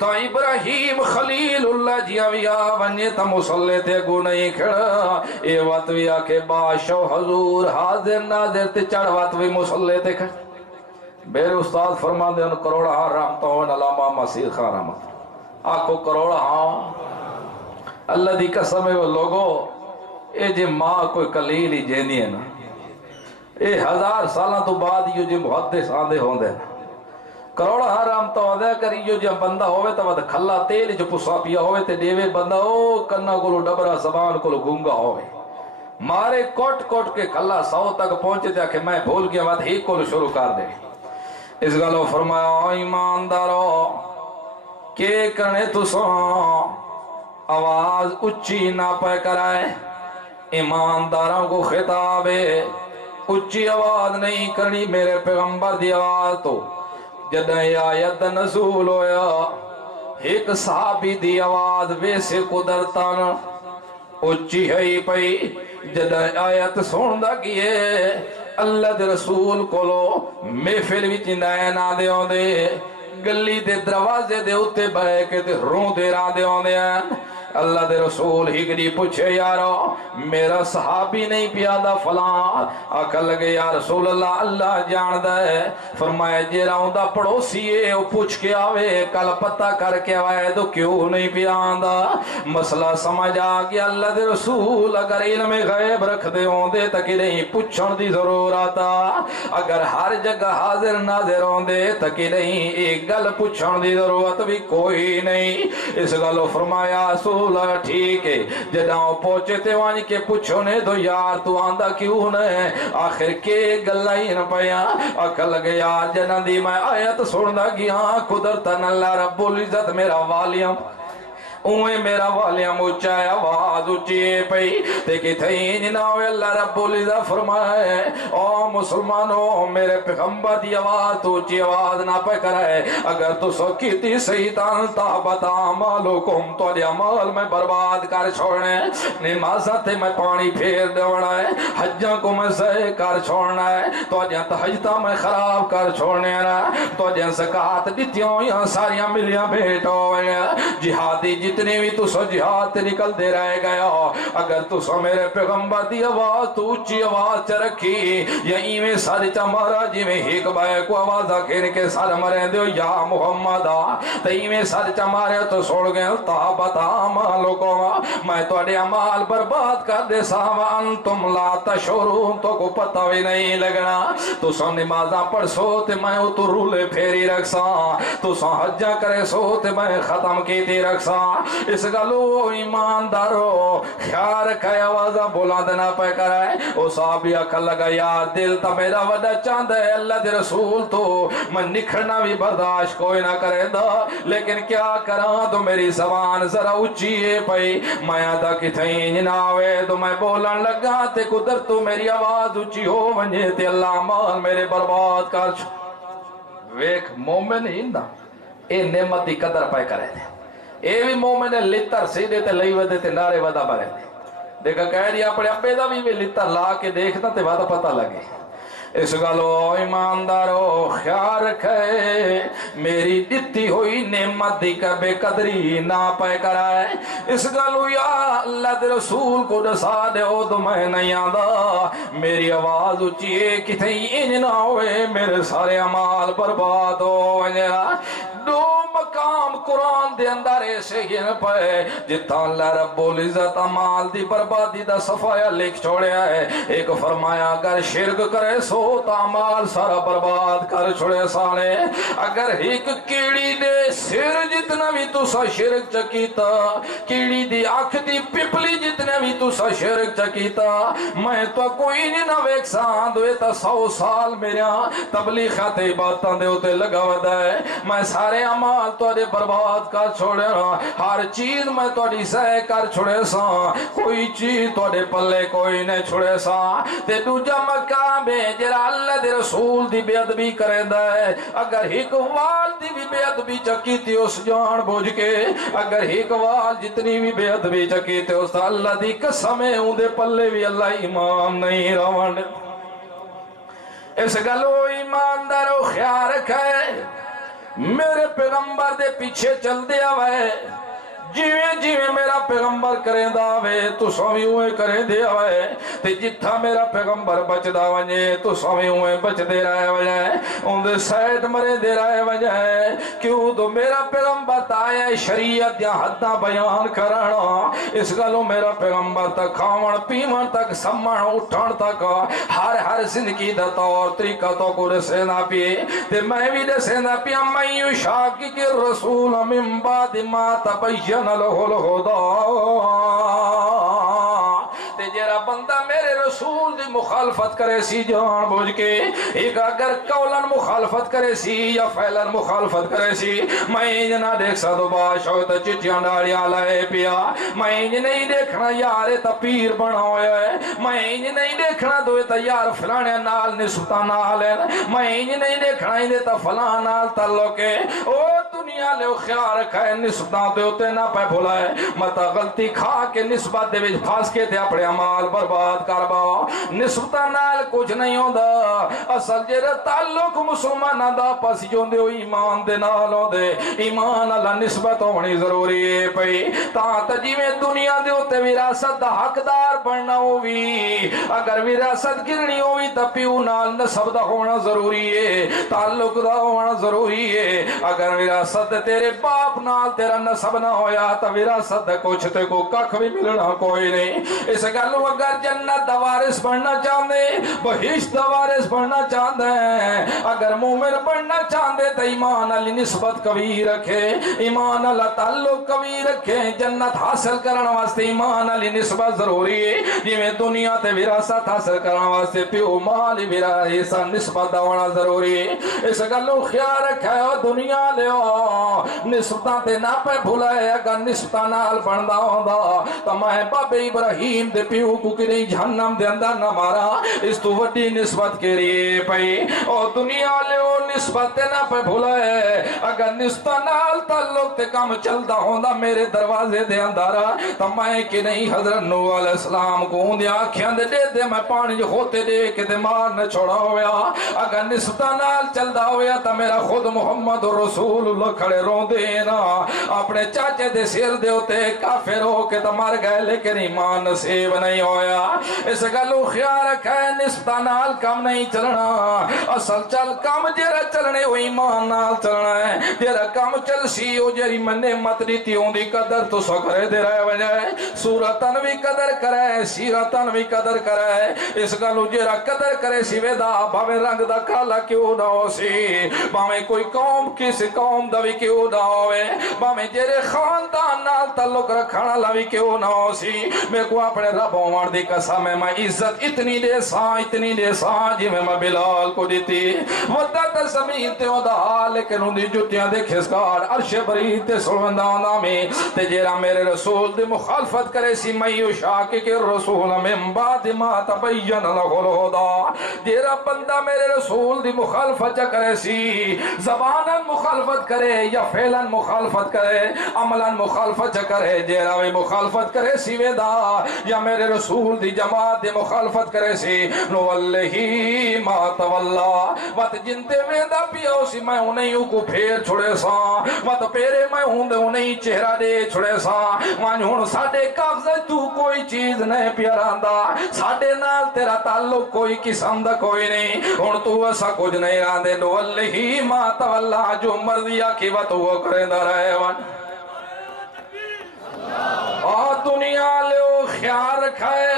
تا ابراہیم خلیل اللہ جی بھی آونجے تا مسلح تے گو نہیں کھڑا، اے وقت بھی آکے بادشاہ حضور حاضر ناظر تے چڑھ وقت بھی مسلح تے کھڑا۔ میرے استاد فرما دے ان کروڑا ہاں رحمتہ ہون علامہ مسیح خان رحمت آکو کروڑا ہاں اللہ دی قسم ہے وہ لوگو، اے جے ماں کوئی کلیل ہی جینی ہے نا، اے 1000 سالہ تو بعد یہ جو محدث آندے ہوندے کروڑا ہاں رحمتہ ہوندے کری جو جب بندہ ہوئے تو ود کھلا تیل جو پسا پیا ہوئے تے دیوے بندہ او کنہ کولو ڈبرا زبان کولو گونگا ہوئے، مارے کوٹ کوٹ کے کھلا 100 تک پہنچے تھے کہ میں بھول گیا ود ہی کولو شروع کر دے۔ اس گلو فرمایا ایماندارو کہ کرنے تو سو آواز اچھی نہ پہ کرائے، ایمانداروں کو خطاب ہے اچھی آواز نہیں کرنی میرے پیغمبر دی آواز تو۔ جدیں آیت نزول ہویا ایک صحابی دی آواز ویسے قدرتاً اچھی ہے ہی پئی، جدیں آیت سوندہ کیے اللہ دے رسول کولو محفل وچ نین آندے ہوندے، گلی دے دروازے دے اتے بہ کے تے رون دے راندے ہوندے ہیں، اللہ دے رسول ہی پوچھے یارو میرا صحابی نہیں پیادا فلان آکھن لگے یا رسول اللہ اللہ جان دے فرمایا جیرا ہوندا پڑوسی ہے وہ پوچھ کے آوے کل پتہ کر کے آوے تو کیوں نہیں پیاندا مسئلہ سمجھ آ گیا اللہ دے رسول اگر علم غیب رکھ دے ہوندے تک نہیں پوچھن دی ضرورت اگر ہر جگہ حاضر ناظر ہوندے تک نہیں ایک گل پوچھن دی ضرورت بھی کوئی نہیں اس گلو فرمایا رسول ٹھیک ہے جداں پہنچے تے وان کے پوچھو نے تو یار تو آندا کیوں نے آخر کے گلائیں پیا اکل لگے یار جنہ دی میں آیت سندا گیا قدرتن اللہ رب العزت میرا والیم اوے میرا والیم اچھا آواز اچھی پئی تے کہ تھین ناوے اللہ رب العزت فرمائے او مسلمانوں میرے پیغمبر دی آواز تو اچھی آواز نہ پہ کرائے اگر تو سکیتی سیطان تابت عمالکم تو دی عمال میں برباد کر چھوڑنے نمازہ تے میں پانی پھیر دوڑنا ہے حجاں کو میں سہ کر چھوڑنا ہے تو دی تحجتہ میں خراب کر چھوڑنے ہے تو دی زکاة دیتیوں یا ساریاں ملیاں بیٹھو جہادی جتنی بھی تو سو جہاد نکل دے رہے گیا اگر تو سو میرے پیغمبر دی آواز تو اچھی آواز چ رکھی یا ایویں ساری چمارا جی میں ایک بائے کو آواز آکھین کے سار مرین دیو یا محمد تو ایویں ساری چمارے تو سوڑ گئے تابت عمالوں کو میں تو اڈے عمال برباد کر دے ساوا انتم لا تشعرون تو کو پتہ بھی نہیں لگنا تو سو نمازاں پڑھ سو تے میں تو رولے پھیری رکھ سا تو سو حجہ کرے سو تے میں ختم کیتی رکھ سا اس گلو ایماندارو خیال رکھے آوازہ بلند نہ پہ کرائے او صحابی اکھل لگا یا دل تا میرا وڈا چاند ہے اللہ دے رسول تو میں نکھڑنا بھی برداشت کوئی نہ کرے دا لیکن کیا کرا تو میری زبان ذرا اچھی ہے پئی میں آدھا کتھیں جناوے تو میں بولن لگا تے قدر تو میری آواز اچھی ہو ونجے تے اللہ مال میرے برباد کر ویک مومن ہی نا اے نعمت دی قدر پہ کرے دے اے بھی مومن لتر سیدھے تے لئی ودے تے نارے ودا بھرے دے دیکھا کہہ دیا اپنے ابے دا بھی لتر لا کے دیکھنا تے ودا پتہ لگے اس گلو ایماندارو خیال رکھے میری دتی ہوئی نعمت دی بے قدری نہ پہ کرائے اس گلو یا اللہ دے رسول کو دسا دے او تو میں نہیں آندا میری آواز اچھیے کتھیں انج نہ ہوئے میرے سارے عمال برباد ہو دو مقام قرآن دے اندر ایسے ہی نہ پائے جتا اللہ رب العزت عمال دی بربادی دا صفایہ لکھ چھوڑیا ہے ایک فرمایا اگر شرک کرے سو تا عمال سارا برباد کر چھوڑے سانے اگر ایک کیڑی دے سر جتنا بھی تو سا شرک چکیتا کیڑی دی آنکھ دی پپلی جتنا بھی تو سا شرک چکیتا میں تو کوئی نہیں نہ ویک سان دوے تا 100 سال میرے تبلیغات باتاں دے ہوتے لگا ودا ہے میں سارے عمال تو دے برباد کر چھوڑے ہر چیز میں تو دی سہ کر چھوڑے سا کوئی چیز تو دے پلے کوئی نہیں چھوڑے سا تے دوجا مقام ہے جرا اللہ دے رسول دی بے ادبی کرے دے اگر ایک وال دی بھی بے ادبی چکی تھی اس جان بوجھ کے اگر ایک وال جتنی بھی بے ادبی چکی تھی اس اللہ دی قسم ہے اون دے پلے بھی اللہ ایمان نہیں روان اس گلو ایماندارو خیال رکھے میرے پیغمبر دے پیچھے چل دیا وے جیویں جیویں میرا پیغمبر کریں دا وے تو سویں ہوئے کریں دیا وے تے جتھا میرا پیغمبر بچ دا ونجے تو سویں ہوئے بچ دے رہے وجہ ان دے سائٹ مرے دے رہے وجہ کیوں تو میرا پیغمبر تایا شریعت یا حدہ بیان کرنا اس گلو میرا پیغمبر تک کھاون پیون تک سمن اٹھن تک ہر زندگی دا طور طریقہ تو کو رسے نہ پیے تے میں بھی رسے نہ پیا میں یشاقق الرسول من بعد ما تبین لہو الہدا تے جرا بندہ میرے رسول دی مخالفت کرے سی جان بوجھ کے ایک اگر قولن مخالفت کرے سی یا فعلن مخالفت کرے سی میں انج نہ دیکھ سا دو باش ہوتا چٹیاں ڈاڑیاں لائے پیا میں انج نہیں دیکھنا یار تا پیر بنا ہویا ہے میں انج نہیں دیکھنا دوے تا یار فلانے نال نسبتا نال ہے میں انج نہیں دیکھنا اندے تا فلان نال تعلق ہے او دنیا دنیا لے خیال رکھے نسبتاں تے اوتے نہ پے بھلائے مت غلطی کھا کے نسبت دے وچ پھس کے تے اپنے اعمال برباد کر باؤ نسبتاں نال کچھ نہیں ہوندا اصل جڑا تعلق مسلماناں دا پس جوندے او ایمان دے نال ہوندے ایمان اللہ نسبت ہونی ضروری ہے پئی تاں تے جویں دنیا دے اوتے وراثت دا حقدار بننا ہووی اگر وراثت گرنی ہووی تے پیو نال نسب دا ہونا ضروری ہے تعلق دا ہونا ضروری ہے اگر وراثت تیرے باپ نال تیرا نسب نہ ہویا تے وراثت کچھ تے کو ککھ بھی ملنا کوئی نہیں اس گل اگر جنت دا وارث بننا چاہندے بہشت دا وارث بننا چاہندے اگر مومن بننا چاہندے تے ایمان علی نسبت قوی رکھے ایمان اللہ تعلق قوی رکھے جنت حاصل کرن واسطے ایمان علی نسبت ضروری ہے جویں دنیا تے وراثت حاصل کرن واسطے پیو مال وراثت نسبت دا ہونا ضروری ہے اس گل نو خیال رکھے دنیا لیو نسبتاں تے نہ پے بھلائے اگر نسبتاں نال بندا ہوندا تے میں بابے ابراہیم دے پیو کو کدی جہنم دے اندر نہ مارا اس تو وڈی نسبت کیری پئی او دنیا لیو نسبت تے نہ پے بھلائے اگر نسبتاں نال تعلق تے کام چلدا ہوندا میرے دروازے دے اندر تے میں کہ نہیں حضرت نوح علیہ السلام کو دی آنکھاں دے میں پانی جو ہوتے دے کے تے مار نہ چھوڑا ہویا اگر نسبتاں نال چلدا ہویا تے میرا خود محمد رسول اللہ کھڑے روندے نا اپنے چاچے دے سر دے ہوتے کافر ہو کے تے مر گئے لیکن ایمان نصیب نہیں ہویا اس گلو خیال رکھے نسبتاں نال کم نہیں چلنا اصل چل کم جڑا چلنے او ایمان نال چلنا ہے جڑا کم چل سی او جڑی من نعمت دیتی ہوندی قدر تو سکرے دے رہے وجائے صورتن بھی قدر کرے سیرتن بھی قدر کرے اس گلو جڑا قدر کرے سی ویدا بھاویں رنگ دا کالا کیوں نہ ہو سی بھاویں کوئی قوم کس قوم دا بھی کیوں نہ ہوئے بھاویں جڑے خاندان نال تعلق رکھن والا بھی کیوں نہ ہو سی میں کو اپنے رب ہوਣ دی قسم ہے میں عزت اتنی دے ساں جی میں بلال کو دیتی مدت زمین تے اوندا حال لیکن اون دی جُتیاں دے کھسکار عرش بری تے سلوندا ہوندا میں تے جڑا میرے رسول دی مخالفت کرے سی میں یشاقق الرسول من بعد ما تبین له الهدى جڑا بندہ میرے رسول دی مخالفت کرے سی زباناً مخالفت کرے یا فعلاً مخالفت کرے عملاً مخالفت کرے جڑا وی مخالفت کرے سی ویدا یا میرے رسول دی جماعت دی مخالفت کرے سی نو واللہی ما تولا وات جنتے ویدا پیو سی میں انہیں کو پھیر چھڑے سا وات پیرے میں ہوں انہیں چہرہ دے چھڑے سا وان ہون ساڑے کاغذ تو کوئی چیز نہیں پیاراندا ساڑے نال تیرا تعلق کوئی قسم دا کوئی نہیں ہون تو ایسا کچھ نہیں راندے نو واللہی ما تولا جو مرضی آکی وات وہ کریں دا رہے وان اور دنیا لے خیال رکھائے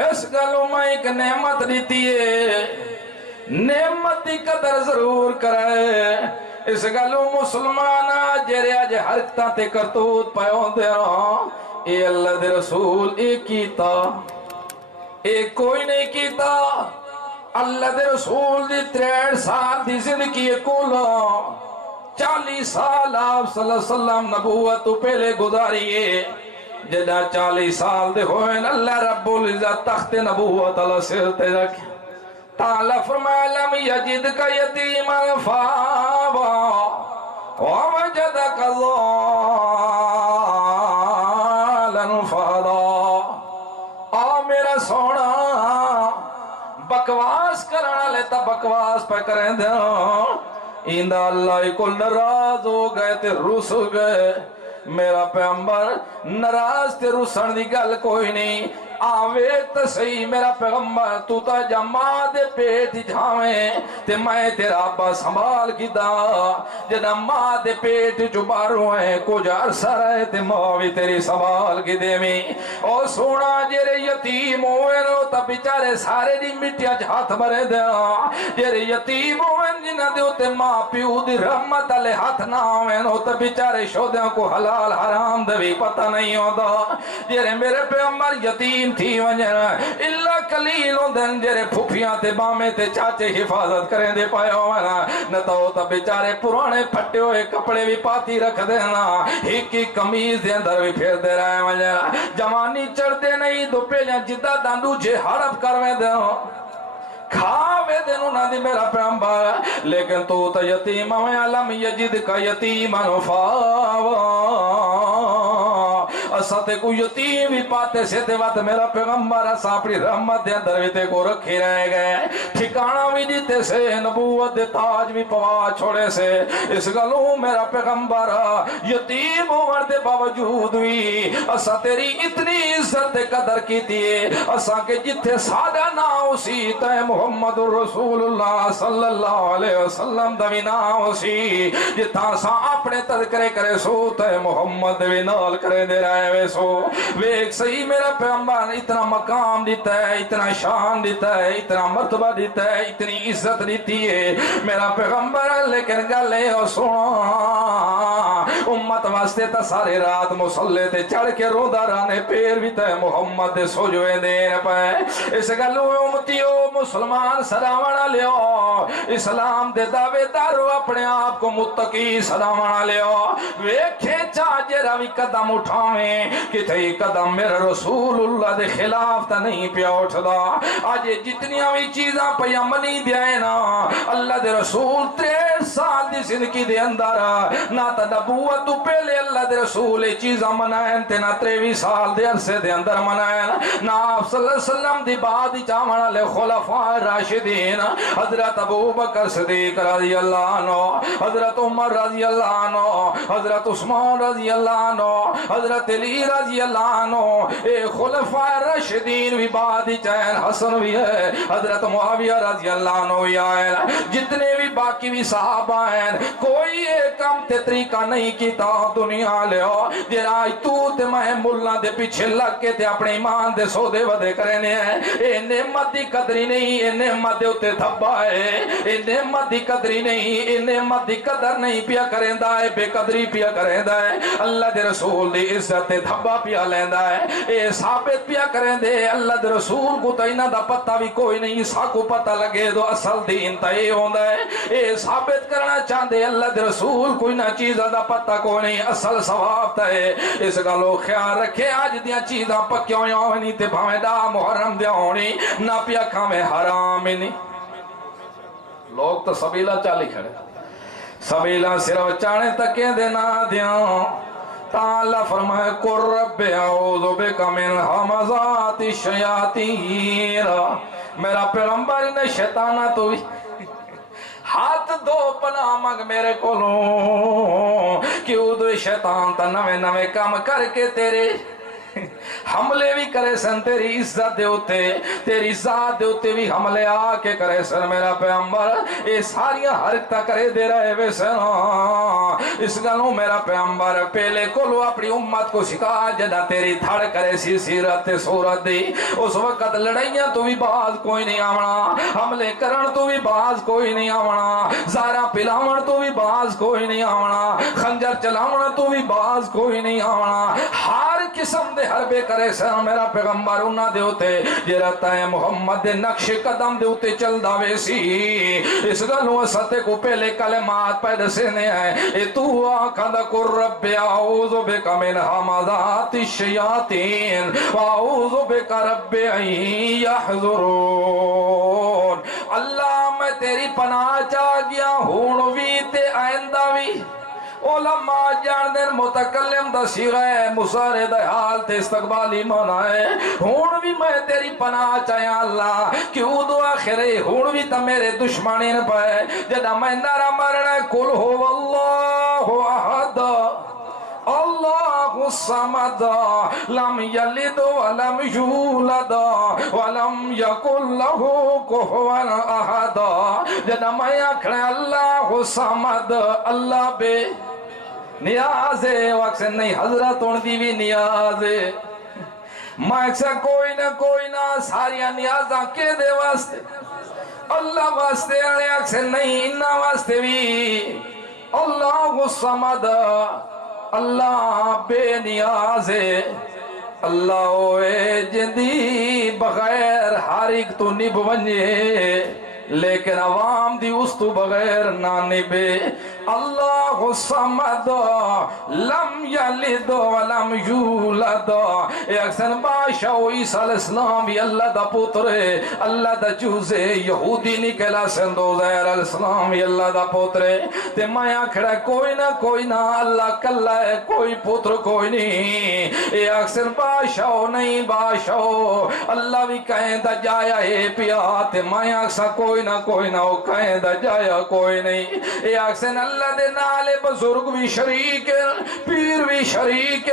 اس گلوں میں ایک نعمت دیتی ہے نعمت دی قدر ضرور کرے اس گلوں مسلمانہ جرے آج حرکتاں تے کرتوت پائیوں دے رہا اے اللہ دے رسول اے کیتا اے کوئی نہیں کیتا اللہ دے رسول دی 63 سال دی زندگی کولا 40 سال آپ صلی اللہ علیہ وسلم نبوت تو پہلے گزاریے جدہ 40 سال دے ہوئے اللہ رب العزت تخت نبوت اللہ سر تے رکھے تعالی فرمایا لم یجد کا یتیما فآوا ووجدک ضالا فہدا آ میرا سونا بکواس کرنا لیتا بکواس پہ کریں دے ایندہ اللہ کو ناراض ہو گئے تے رس گئے میرا پیغمبر ناراض تے رسن دی گل کوئی نہیں آویت صحیح میرا پیغمبر تو تا جماع دے پیٹ جھاویں تے میں تیرا ابا سنبھال کی دا جنا ماں دے پیٹ جو باروں ہیں کچھ عرصہ رہے تے ماں بھی تیری سنبھال کی دے میں اور سونا جیرے یتیم ہوئے نو تا بیچارے سارے دی مٹیا ہاتھ مرے دیا جیرے یتیم ہوئے جنہ دیو تے ماں پیو دی رحمت علی ہاتھ نہ ہوئے نو تا بیچارے شودیوں کو حلال حرام دے بھی پتہ نہیں ہوتا جیرے میرے پیغمبر یتیم تھی وجہ اللہ قلیل دن جرے پھوپیاں تے بامے تے چاچے حفاظت کریں دے پائے ہونا نہ تو تا بیچارے پرانے پھٹے ہوئے کپڑے بھی پاتی رکھ دینا ایک ایک کمیز دے اندر بھی پھیر دے رہے وجہ جوانی چڑھ دے نہیں دو پہلے جدہ داندو جے ہڑپ کرویں دے کھاوے دن انہاں دی میرا پیغمبر لیکن تو تا یتیم میں علم یجد کا یتیمن فاوا اساتے کو یتیم ہی پاتے سے تے وقت میرا پیغمبر اسا اپنی رحمت دے اندر ویتے کو رکھی رہ گئے ٹھکانہ بھی دیتے سے نبوت دے تاج بھی پوا چھوڑے سے اس گلوں میرا پیغمبر یتیم ہونے دے باوجود بھی اسا تیری اتنی عزت قدر کی دیئے اسا کے جتھے سادہ نا اسی تے محمد رسول اللہ صلی اللہ علیہ وسلم دوی نا اسی جتھا سا اپنے تذکرے کرے سو تے محمد دوی نال کرے دے رہے ویسو ویک صحیح میرا پیغمبر اتنا مقام دیتا ہے اتنا شان دیتا ہے اتنا مرتبہ دیتا ہے اتنی عزت دیتی ہے میرا پیغمبر لیکن گلے اور سنا امت واسطے تا سارے رات مسلح تے چڑھ کے رودا رانے پیر بھی تے محمد دے سوجوے دین پہ اس گلو امتیو مسلمان سلاوانا لیو اسلام دے دعوے دارو اپنے آپ کو متقی سلاوانا لیو ویکھے چاجے روی قدم اٹھاویں کہ تھی قدم میرے رسول اللہ دے خلاف تا نہیں پیا اٹھدا آج جتنی ہوئی چیزاں پیا منی دیائے نا اللہ دے رسول 63 سال دی زندگی دے اندر نہ تا نبوت تو پہلے اللہ دے رسول چیزاں منائن تے نہ 23 سال دے عرصے دے اندر منائن نہ آپ صلی اللہ علیہ وسلم دی بعد چاہمانا لے خلفاء راشدین حضرت ابو بکر صدیق رضی اللہ عنہ حضرت عمر رضی اللہ عنہ حضرت عثمان رضی اللہ عنہ حضرت علی رضی اللہ عنہ اے خلفاء راشدین بھی بعد چین حسن بھی ہے حضرت معاویہ رضی اللہ عنہ بھی آئے جتنے بھی باقی بھی صحابہ ہیں کوئی ایک کم تے طریقہ نہیں کیتا دنیا لے ہو جرائی تو تے میں ملنا دے پیچھے لگ کے تے اپنے ایمان دے سودے ودے کرنے ہیں اے نعمت دی قدری نہیں اے نعمت دے اتے دھبا ہے اے نعمت دی قدری نہیں اے نعمت دی قدر نہیں پیا کریں دا ہے بے قدری پیا کریں دا ہے اللہ دے رسول دی عزت دھبا پیا لیندہ ہے اے ثابت پیا کریں دے اللہ دے رسول کو تینہ دا پتہ بھی کوئی نہیں سا کو پتہ لگے دو اصل دین تائی ہوندہ ہے اے ثابت کرنا چاہندے اللہ دے رسول کوئی نہ چیزہ دا پتہ کوئی نہیں اصل ثواب تا ہے اس کا لوگ خیال رکھے آج دیا چیزاں پکیوں ہونی تے بھامیں دا محرم دیا ہونی نہ پیا کھامیں حرام نہیں لوگ تو سبیلہ چالی کھڑے سبیلہ صرف چانے تکیں دینا دیاں تعالیٰ فرمائے قُرْ رَبِّ اعوذ بِكَ مِنْ ہَمَزَاتِ الشَّيَاطِينِ میرا پیغمبر نے شیطانہ تو بھی ہاتھ دو پناہ مگ میرے کولوں کیوں دو شیطان تا نوے نوے کام کر کے تیرے حملے بھی کرے سن تیری عزت دے ہوتے تیری ذات دے ہوتے بھی حملے آ کے کرے سن میرا پیغمبر اے ساریاں حرکتہ کرے دے رہے وے سن اس گلوں میرا پیغمبر پہلے کولو اپنی امت کو سکھا جدہ تیری دھڑ کرے سی سیرت صورت دی اس وقت لڑائیاں تو بھی باز کوئی نہیں آونا حملے کرن تو بھی باز کوئی نہیں آونا زارہ پلاون تو بھی باز کوئی نہیں آونا خنجر چلاون تو بھی باز کوئی نہیں آونا ہر قسم دے حربے کرے سن میرا پیغمبر انہا دے ہوتے جرتا ہے محمد دے نقش قدم دے ہوتے چل داوے سی اس گلوں ستے کو پہلے کلمات پیدا سینے ہیں اے تو آکھا دا قُرْ رَبِّ اعوذ بِكَ مِنْ ہَمَزَاتِ الشَّيَاطِينِ وَاعوذ بِكَ رَبِّ ان يَحْضُرُونَ اللہ میں تیری پناہ چاہ گیا ہونوی تے آئندہ بھی علماء جاندن متکلم دا سیغہ ہے مصارے دا حال تے استقبالی منائے ہون بھی میں تیری پناہ چاہیے اللہ کیوں دو آخرے ہون بھی تا میرے دشمنین پائے جدہ میں نرہ مرنے کل ہو اللہ احد اللہ الصمد لم یلد ولم یولد ولم یکن لہ کفوا احد جدہ میں آخرے اللہ الصمد اللہ بے نیازے وقت سے نہیں حضرت ان دی بھی نیازے میں سے کوئی نہ ساریاں نیازاں کے دے واسطے اللہ واسطے اڑیاں سے نہیں انہا واسطے بھی اللہ الصمد اللہ بے نیازے اللہ ہوئے جندی بغیر ہر ایک تو نب ونجے لیکن عوام دی اس تو بغیر نانی بے اللہ صمد لم یلد ولم یولد اے اکثر بادشاہ عیسیٰ علیہ السلام بھی اللہ دا پتر ہے اللہ دا چوزے یہودی نکلا سندو زہر علیہ السلام بھی اللہ دا پتر ہے تے میں آکھڑا کوئی نہ اللہ کلا ہے کوئی پتر کوئی نہیں اے اکثر بادشاہ نہیں بادشاہ اللہ بھی کہیں دا جایا ہے پیا تے میں اکثر کوئی نہ وہ کہیں دا جایا کوئی نہیں اے اکثر اللہ دے نالے بزرگ بھی شریک پیر بھی شریک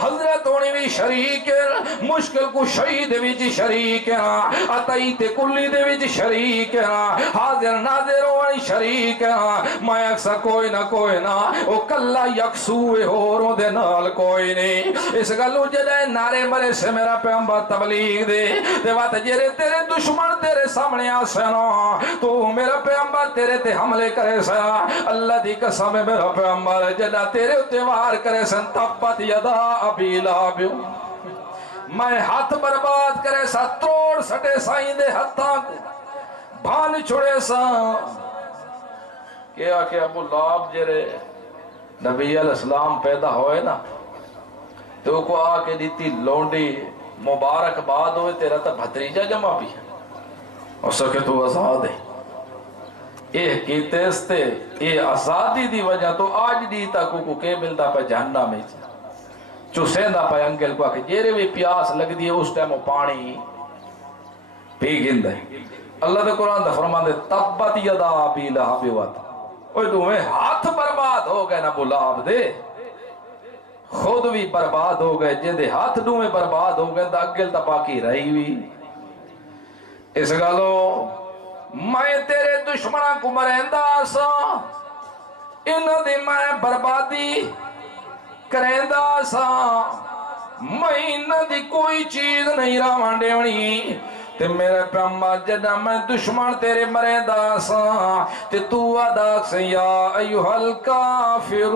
حضرت ہونی بھی شریک مشکل کو شہید بھی شریک عطائی تے کلی دے بھی شریک حاضر ناظر ہونی شریک میں اکثر کوئی نہ وہ کلا یکسوے ہوروں دے نال کوئی نہیں اس گلو جدے نعرے مرے سے میرا پیغمبر تبلیغ دے تے وات جرے تیرے دشمن تیرے سامنے آسنا تو میرا پیغمبر تیرے تے حملے کرے سا اللہ دی قسم ہے میرا پیغمبر جدا تیرے اتوار کرے سن تبت یدا ابی لہب میں ہاتھ برباد کرے سا توڑ سٹے سائیں دے ہتھاں کو بھان چھوڑے سا کیا کہ ابو لہب جرے نبی علیہ السلام پیدا ہوئے نا تو کو آ کے دیتی لونڈی مبارک باد ہوئے تیرا تا بھتریجہ جمع بھی ہے اور سکے تو آزاد ہے اے کیتے استے اے آزادی دی وجہ تو آج دی تاکو کو کے ملدا پہ جہنہ میں چوسیندہ پہ انگل کو آکے جیرے بھی پیاس لگ دی اس ٹائم پانی پی گند ہے اللہ دے قرآن دا فرمان دے تبت یدا ابی لہب وت اوہ تمہیں ہاتھ برباد ہو گئے نا ابو لہب دے خود بھی برباد ہو گئے جندے ہاتھ میں برباد ہو گئے تا اگل تا پاکی رہی ہوئی اس گالو میں تیرے دشمنہ کو مرہندہ سا انہوں دی میں بربادی کرہندہ سا میں انہوں دی کوئی چیز نہیں راوان دیونی تے میرے پیغمبر جدا میں دشمن تیرے مرہندہ سا تے تو اداک سے یا ایوہ الکافرون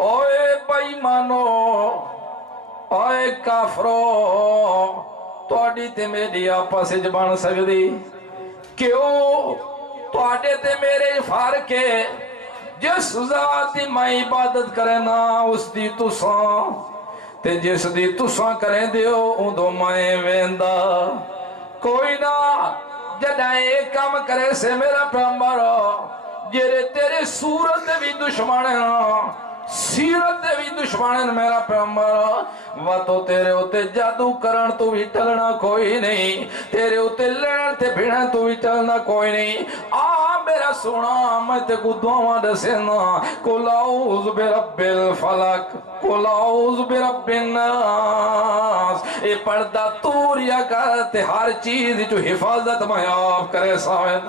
اوے بائیمانو اوے کافرو توڑی تے میری آپس جبان سکتی کیوں توڑے تے میرے فارکے جس ذاتی میں عبادت کرنا اس دی تساں تے جس دی تساں کریں دیو اندو میں ویندہ کوئی نہ جدائیں ایک کام کرے سے میرا پیغمبر جیرے تیرے صورت بھی دشمن ہیں سیرت دے بھی دشمن میرا پیغمبر وہ تو تیرے ہوتے جادو کرن تو بھی ٹلنا کوئی نہیں تیرے ہوتے لڑن تے بھیڑن تو بھی ٹلنا کوئی نہیں میرا سونا میں تے کو دعا دسینا قل اعوذ برب الفلق قل اعوذ برب الناس اے پردہ توریا کرتے ہر چیز جو حفاظت میں آپ کرے سامن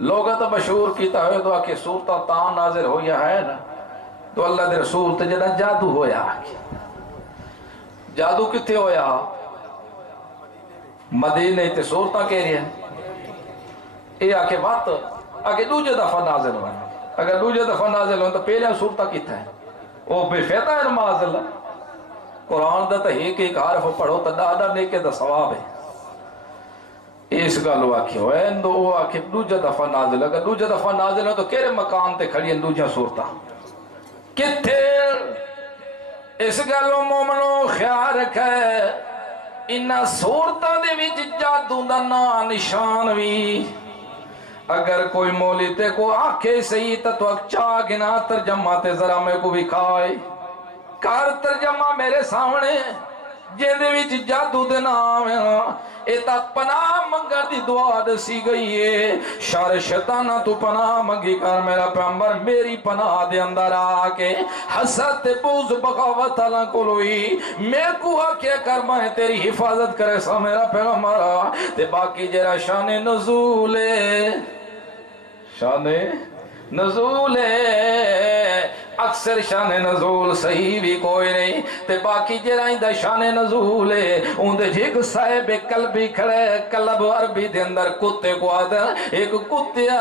لوگا تو مشہور کیتا ہے دعا کہ صورتہ تان نازل ہویا ہے نا تو اللہ دے رسول تے جدا جادو ہویا جادو کتے ہویا مدینے تے صورتہ کہہ رہی ہے اے آکے بات آکے دوجہ دفعہ نازل ہویا اگر دوجہ دفعہ نازل ہویا تو پہلے صورتہ کیتا ہے وہ بے فیدہ ہے نماز اللہ قرآن دا تا ایک حرف پڑھو تا دادا نیکے دا ثواب ہے اس گالو آکھے ہوئے اندو وہ آکھے دوجہ دفعہ نازل اگر دوجہ دفعہ نازل ہو تو کیرے مکان تے کھڑی ہیں دوجہ صورتہ کتے اس گالو مومنو خیال رکھے انہا صورتہ دے وچ جادو دا نا نشان بھی اگر کوئی مولی تے کو آکھے صحیح تو اکچا گنا ترجمہ تے ذرا میں کو بھی کھائے کار ترجمہ میرے سامنے جیندے وچ جادو دے نام ایتا پناہ منگر دی دعا دسی گئی ہے شر شیطانہ تو پناہ منگی کر میرا پیغمبر میری پناہ دے اندر آکے حسد بغض بغاوت اللہ کلوئی میں کو آکے کر میں تیری حفاظت کرے سا میرا پیغمبر تے باقی جرا شان نزول اکثر شان نزول صحیح بھی کوئی نہیں تے باقی جرائیں دا شان نزول ہے ان دے جھگ صاحب قلبی کھڑے قلب عربی دے اندر کتے کو آدھا ایک کتیا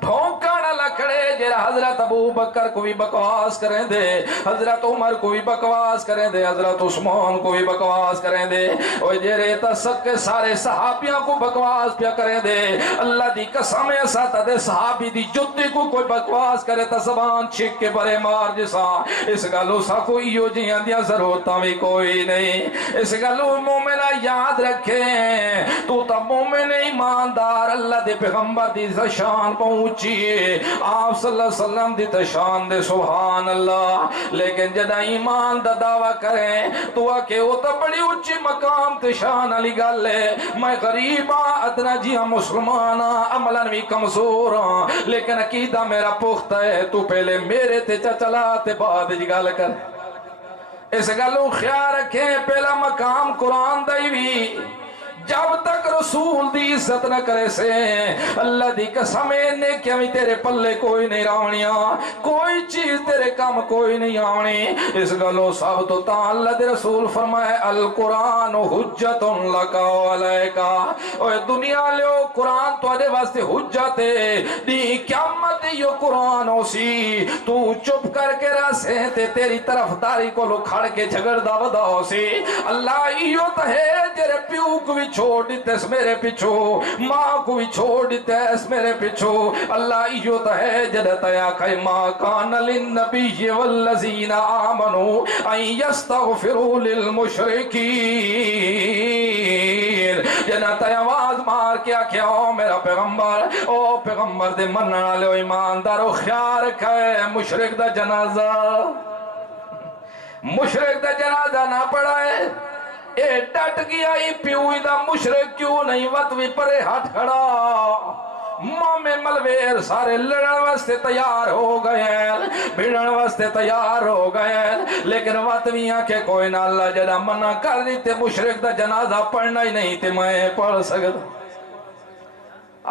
ڈھونکا نہ لکھڑے جرا حضرت ابو بکر کو بھی بکواس کریں دے، حضرت عمر کو بھی بکواس کریں دے، حضرت عثمان کو بھی بکواس کریں دے، اور جرے تسک کے سارے صحابیاں کو بکواس پیا کریں دے۔ اللہ دی قسم ایسا تا دے صحابی دی جتی کو کوئی بکواس کرے تا زبان چھک کے برے مار جسا، اس گلو سا کوئی یو جیاں دیا ضرورتاں بھی کوئی نہیں۔ اس گلو مومنہ یاد رکھیں تو تا مومن ایماندار اللہ دے پیغمبر دی شان پہنچیے، آپ صلی اللہ علیہ وسلم دی تشان دے سبحان اللہ، لیکن جدہ ایمان دا دعویٰ کریں تو آکے وہ تا بڑی اچھی مقام تشان علی گل ہے، میں غریباں ادنا جیاں مسلماناں عملاً بھی کمزوراں لیکن عقیدہ میرا پختہ ہے، تو پہلے میرے تے چلا تے بعد جی گل کر۔ اس گلوں خیال رکھیں پہلا مقام قرآن دائی بھی، جب تک رسول دی عزت نہ کرے سے اللہ دی قسم نیکیاں بھی تیرے پلے کوئی نہیں راونیاں، کوئی چیز تیرے کام کوئی نہیں آونی۔ اس گلو سب تو تا اللہ دے رسول فرمائے القرآن حجت لکا علیکا، اوہ دنیا لیو قرآن تو آدھے واسطے حجت ہے، دی قیامت یو قرآن ہو سی، تو چپ کر کے رسے تے تیری طرف داری کو لو کھڑ کے جھگڑ دا ودا ہو سی۔ اللہ ایو تہے جرے پیو کو بھی چھوڑ دیتے اس میرے پچھو، ماں کو بھی چھوڑ دیتے اس میرے پچھو، اللہ ایو تا ہے جدتا یا کھائی ماں کان للنبی والذین آمنوا ان یستغفروا للمشرکین، جدتا یا آواز مار کیا کیا او میرا پیغمبر، او پیغمبر دے مننا لے ایماندارو خیال رکھے مشرک دا جنازہ، مشرک دا جنازہ نہ پڑھائے، اے ڈٹ گیا ای پیوئی دا مشرک کیوں نہیں وقت بھی پرے ہاتھ کھڑا، مامے ملویر سارے لڑن واسطے تیار ہو گئے ہیں، بھیڑن واسطے تیار ہو گئے ہیں، لیکن وقت بھی آنکھیں کوئی نہ اللہ جنہ منع کر دیتے مشرک دا جنازہ پڑھنا ہی نہیں تے میں پڑھ سکتا۔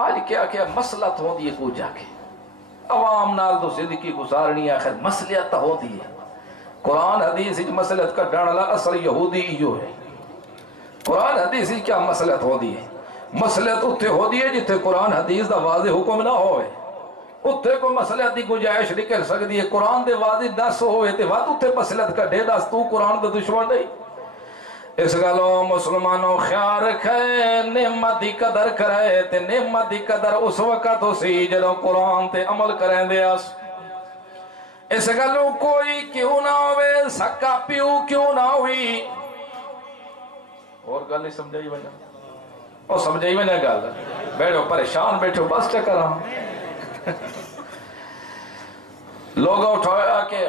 آج کیا کیا مسلط ہو دیئے کو جا کے عوام نال تو زندگی گزارنی آخر مسئلیت ہو دیئے، قرآن حدیث مسئلت کا ڈانلا اصل یہودی ایو ہے، قرآن حدیث کیا مسئلت ہو دی ہے، مسئلت اتھے ہو دی ہے جتے قرآن حدیث دا واضح حکم نہ ہوئے، اتھے کو مسئلت دی گنجائش نکل سکتی ہے، قرآن دے واضح دس ہوئے تے وقت اتھے مسئلت کا ڈے دس تو قرآن دا دشمن نہیں۔ اس گلو مسلمانوں خیال رکھے نعمت دی قدر کرے تے نعمت دی قدر اس وقت ہو سی جدوں قرآن تے عمل کریں دے اس۔ اس گلو کوئی کیوں نہ ہوئے سکا پیو کیوں نہ ہوئی، اور گل نہیں سمجھائی بنا، اور سمجھائی بنا گل بیٹھو پریشان بیٹھو بس چکر ہم لوگ اٹھایا کہ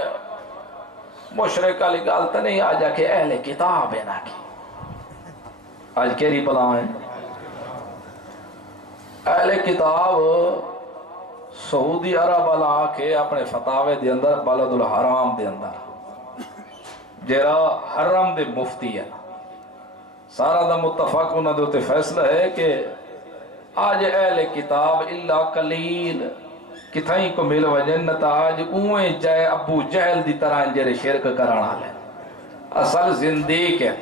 مشرک علی گل تو نہیں آ جا کے اہل کتاب ہے نا کی آج کیری پلا ہے اہل کتاب سعودی عرب والا کے اپنے فتاوے دے اندر بلد الحرام دے اندر جرا حرم دے مفتی ہے سارا دا متفق انہوں نے ہوتے فیصلہ ہے کہ آج اہل کتاب اللہ قلیل کتھائیں کو مل وجنت آج اوہیں جائے ابو جہل دی طرح انجر شرک کرانا لے اصل زندیق ہے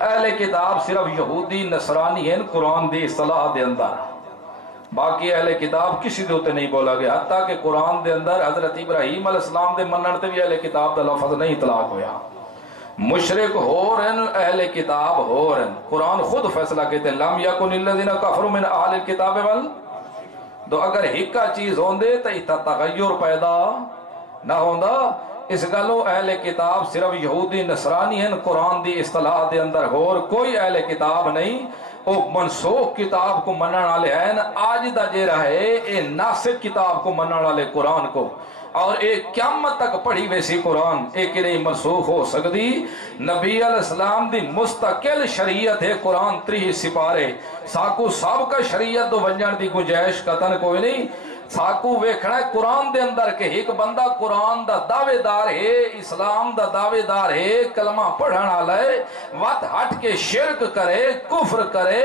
اہل کتاب صرف یہودی نصرانی ہیں قرآن دی اصطلاح دے اندر باقی اہل کتاب کسی دے ہوتے نہیں بولا گیا حتیٰ کہ قرآن دے اندر حضرت ابراہیم علیہ السلام دے مننتے بھی اہل کتاب دا لفظ نہیں اطلاق ہویا مشرک ہو رہن اہل کتاب ہو رہن قرآن خود فیصلہ کہتے ہیں لم یکن الذین کفروا من اہل الکتاب وال تو اگر ہکا چیز ہوندے تو ایتا تغیر پیدا نہ ہوندا اس گلو اہل کتاب صرف یہودی نصرانی ہیں قرآن دی اصطلاح دے اندر اور کوئی اہل کتاب نہیں او منسوخ کتاب کو منن والے ہیں آج دا جے رہے اے ناسخ کتاب کو منن والے قرآن کو اور ایک قیامت تک پڑھی ویسی قرآن ایک نہیں منسوخ ہو سکتی نبی علیہ السلام دی مستقل شریعت ہے قرآن 30 سپارے ساکو سابقہ شریعت دو ونجن دی گنجائش قطن کوئی نہیں ساکو ویکھنا ہے قرآن دے اندر کہ ایک بندہ قرآن دا دعوے دار ہے اسلام دا دعوے دار ہے کلمہ پڑھنا لائے وقت ہٹ کے شرک کرے کفر کرے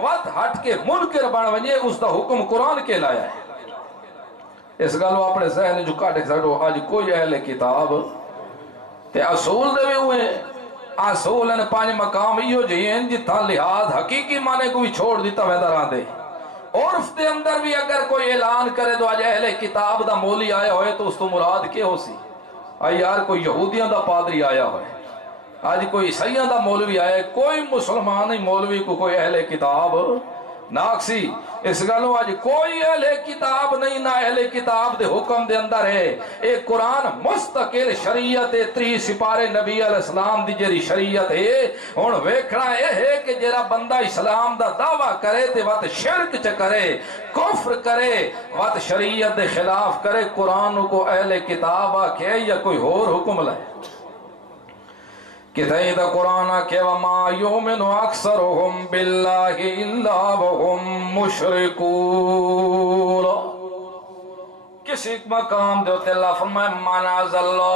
وقت ہٹ کے منکر بن ونجے اس دا حکم قرآن کے لایا ہے اس گلو اپنے ذہن جو کاٹے سکو آج کوئی اہل کتاب تے اصول دے بھی ہوئے اصول ان پانچ مقام ایو جہین جتھا لحاظ حقیقی معنی کو بھی چھوڑ دیتا ویدہ رہا دے عرف دے اندر بھی اگر کوئی اعلان کرے تو اج اہل کتاب دا مولی آیا ہوئے تو اس تو مراد کیا ہو سی؟ یار کوئی یہودیاں دا پادری آیا ہوئے، آج کوئی عیسائیاں دا مولوی آیا ہے، کوئی مسلمان ہی مولوی کو کوئی اہل کتاب ناکسی اس گلوں آج کوئی اہل کتاب نہیں، نہ اہل کتاب دے حکم دے اندر ہے۔ ایک قرآن مستقل شریعت 30 سپارے نبی علیہ السلام دی جری شریعت ہے۔ ہن ویکھنا یہ ہے کہ جڑا بندہ اسلام دا دعویٰ کرے تے وقت شرک چ کرے، کفر کرے، وقت شریعت دے خلاف کرے، قرآن کو اہل کتاب آکھے یا کوئی اور حکم لائے؟ کتائی دا قرآن کہ وَمَا يُؤْمِنُ أَكْثَرُهُمْ بِاللَّهِ إِلَّا وَهُمْ مُشْرِكُونَ۔ کسی مقام دے ہوتے اللہ فرمائے مَنَعَزَ اللَّهِ،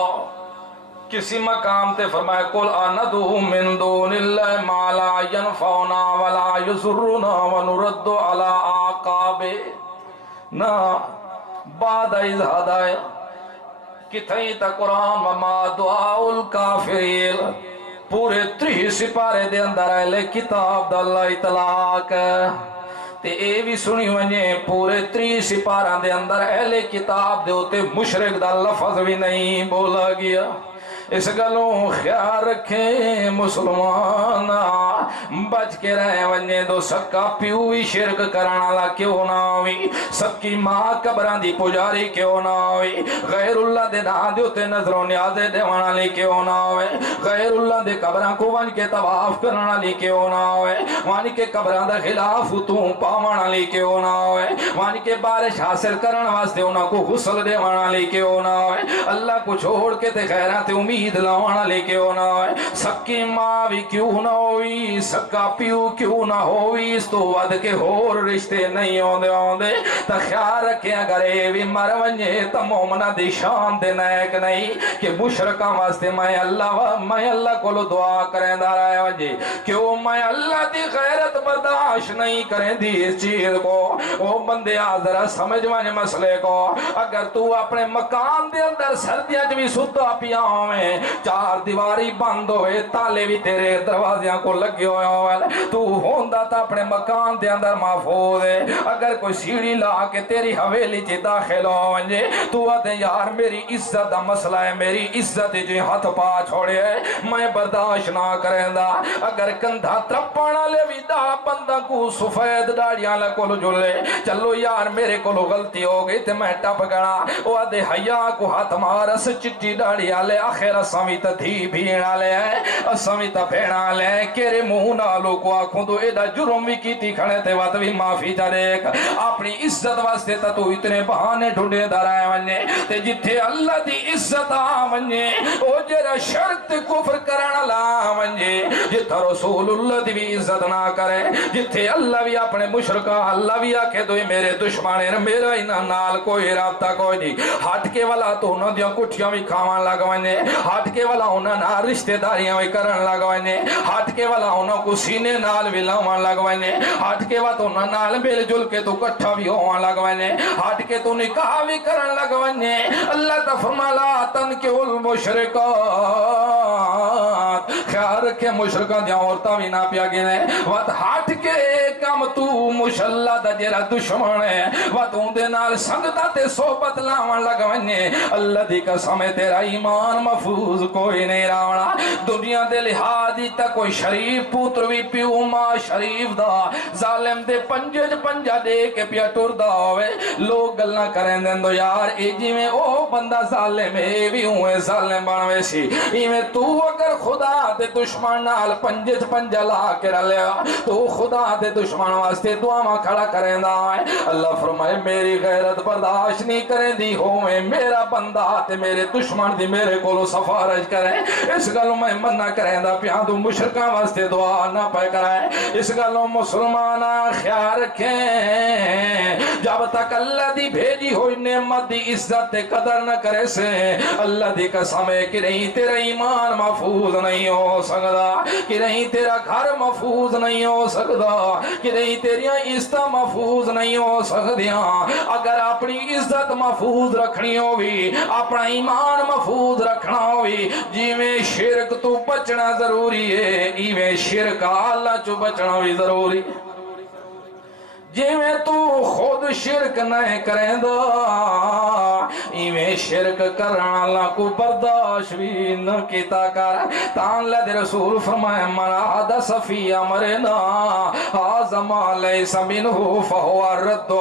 کسی مقام تے فرمائے قُلْ أَنَدُوا مِن دُونِ اللَّهِ مَا لَا يَنْفَعُنَا وَلَا يَضُرُّنَا وَنُرَدُّ عَلَىٰ أَعْقَابِنَا بَعْدَ إِذْ هَدَانَا۔ کتھائیں تا قرآن وما دعاء الکافرین پورے 30 سپارے دے اندر اہل کتاب دا اللہ اطلاق تے اے بھی سنی ونجے پورے 30 سپارہ دے اندر اہل کتاب دے ہوتے مشرک دا لفظ بھی نہیں بولا گیا۔ اس گلوں خیال رکھیں مسلمان بچ کے رہے ونجے دو سکا پیو بھی شرک کرانا لا کیوں نہ ہوئی، سکی ماں قبران دی پجاری کیوں نہ ہوئی، غیر اللہ دے نا دیوتے نظر و نیازے دیوانا لی کیوں نہ ہوئے، غیر اللہ دے قبران کو وان کے طواف کرنا لی کیوں نہ ہوئے، وان کے قبران دا خلاف توں پاوانا لی کیوں نہ ہوئے، وان کے بارش حاصل کرنا واسطے انہاں کو غسل دیوانا لی کیوں نہ ہوئے، اللہ کو چھوڑ کے تے خیرات امید لاوانا لے کیوں نہ ہوئے، سکی ماں بھی کیوں نہ ہوئی، سکا پیو کیوں نہ ہوئی، اس تو ود کے ہور رشتے نہیں ہوندے تا خیال رکھیں اگر اے بھی مر ونجے تا مومنہ دی شان دے نیک نہیں کہ مشرکہ واسطے میں اللہ کو لو دعا کریں دا رہے ونجے کیوں میں اللہ دی غیرت برداشت نہیں کریں دی اس چیز کو۔ وہ بندے آذرہ سمجھ ونجے مسئلے کو، اگر تو اپنے مکان دے اندر سردیاں جو بھی ستا پیا ہوئے، چار دیواری بند ہوئے، تالے بھی تیرے دروازیاں کو لگے ہوئے ہوئے، تو ہوندہ تا اپنے مکان دے اندر محفوظ ہے۔ اگر کوئی سیڑھی لا کے تیری حویلی چی داخل ہوئے تو آتے یار میری عزت دا مسئلہ ہے، میری عزت جو ہاتھ پا چھوڑے ہے میں برداشت نہ کریں دا۔ اگر کندھا ترپانا لے بھی دا بندہ کو سفید ڈاڑیاں لکولو جلے چلو یار میرے کو غلطی ہو گئی تے میں ٹپ گنا، وہ آدھے حیاء کو ہاتھ مارس چٹی ڈاڑیاں لے آخر اسامیتا تھی بھینا لے اسامیتا پھینا لے کیرے مہونا لو کو آنکھوں تو ایڈا جرم بھی کی تھی کھڑے تے وات بھی معافی جا دیکھ اپنی عزت واسطے تا تو اتنے بہانے ڈھونڈے دارائے ونجے تے جتھے اللہ دی عزت آونجے او جرا شرط کفر کرنا لا ونجے جتھا رسول اللہ دی بھی عزت نہ کرے، جتھے اللہ بھی اپنے مشرکہ اللہ بھی آکھے تو میرے دشمانے میرا انہاں نال کوئی رابطہ کوئی نہیں، ہٹ کے والا تو انہوں دیاں کٹھیاں بھی کھاوان لگوائنے، ہٹ کے والا انہوں نہ رشتہ داریاں بھی کرن لگوائنے، ہٹ کے والا انہوں کو سینے نال بھی لاوان لگوائنے، ہٹ کے والا انہوں نال مل جل کے تو کٹھا بھی ہوان لگوائنے، ہٹ کے تو نکاح بھی کرن لگوائنے۔ اللہ تا فرما لا تنکحوا المشرکات، خیال رکھے مشرکان دیاں عورتاں بھی نہ پیا گنے، وات ہٹ کے کم تو مشلہ دا جیرا دشمن ہے وات اندے نال سنگتا تے صحبت لاوان لگوائنے، اللہ دی قسم تیرا ایمان محفوظ کوئی نہیں راونا۔ دنیا دے لحاظی تا کوئی شریف پوتر بھی پیو ماں شریف دا ظالم دے پنجے پنجا دے کے پیا ٹور دا ہوئے، لوگ گلنا کریں دیں دو یار اے جی میں او بندہ ظالم ہے بھی ہوئے ظالم بنوے سی، ای میں تو اگر خدا دے دشمن نال پنجے پنجا لا کے رلیا تو خدا دے دشمن واسطے دعا ماں کھڑا کریں دا ہے۔ اللہ فرمائے میری غیرت برداشت نہیں کریں دی ہوئے میرا بندہ تے میرے دشمن دی میرے کولو سفارش کریں، اس گلوں میں منع کریں دا پیان تو مشرکاں واسطے دعا نہ پہ کریں، اس گلوں مسلمانہ خیال رکھیں جب تک اللہ دی بھیجی ہوئی نعمت دی عزت تے قدر نہ کرے سے اللہ دی قسم ہے کہ نہیں تیرا ایمان محفوظ نہیں ہو سکتا، کہ نہیں تیرا گھر محفوظ نہیں ہو سکتا، کہ نہیں تیریاں عزت محفوظ نہیں ہو سکتیاں۔ اگر اپنی عزت محفوظ رکھنی ہوئی، اپنا ایمان محفوظ رکھنا ہوئی، جی میں شرک تو بچنا ضروری ہے ای میں شرک اللہ چو بچنا بھی ضروری، جی میں تو شرک نہیں کریں دا ایویں شرک کرنا اللہ کو برداشت بھی نہ کیتا کر تان لد رسول فرمائے من حدث فی امرنا هذا ما ليس منه فهو رد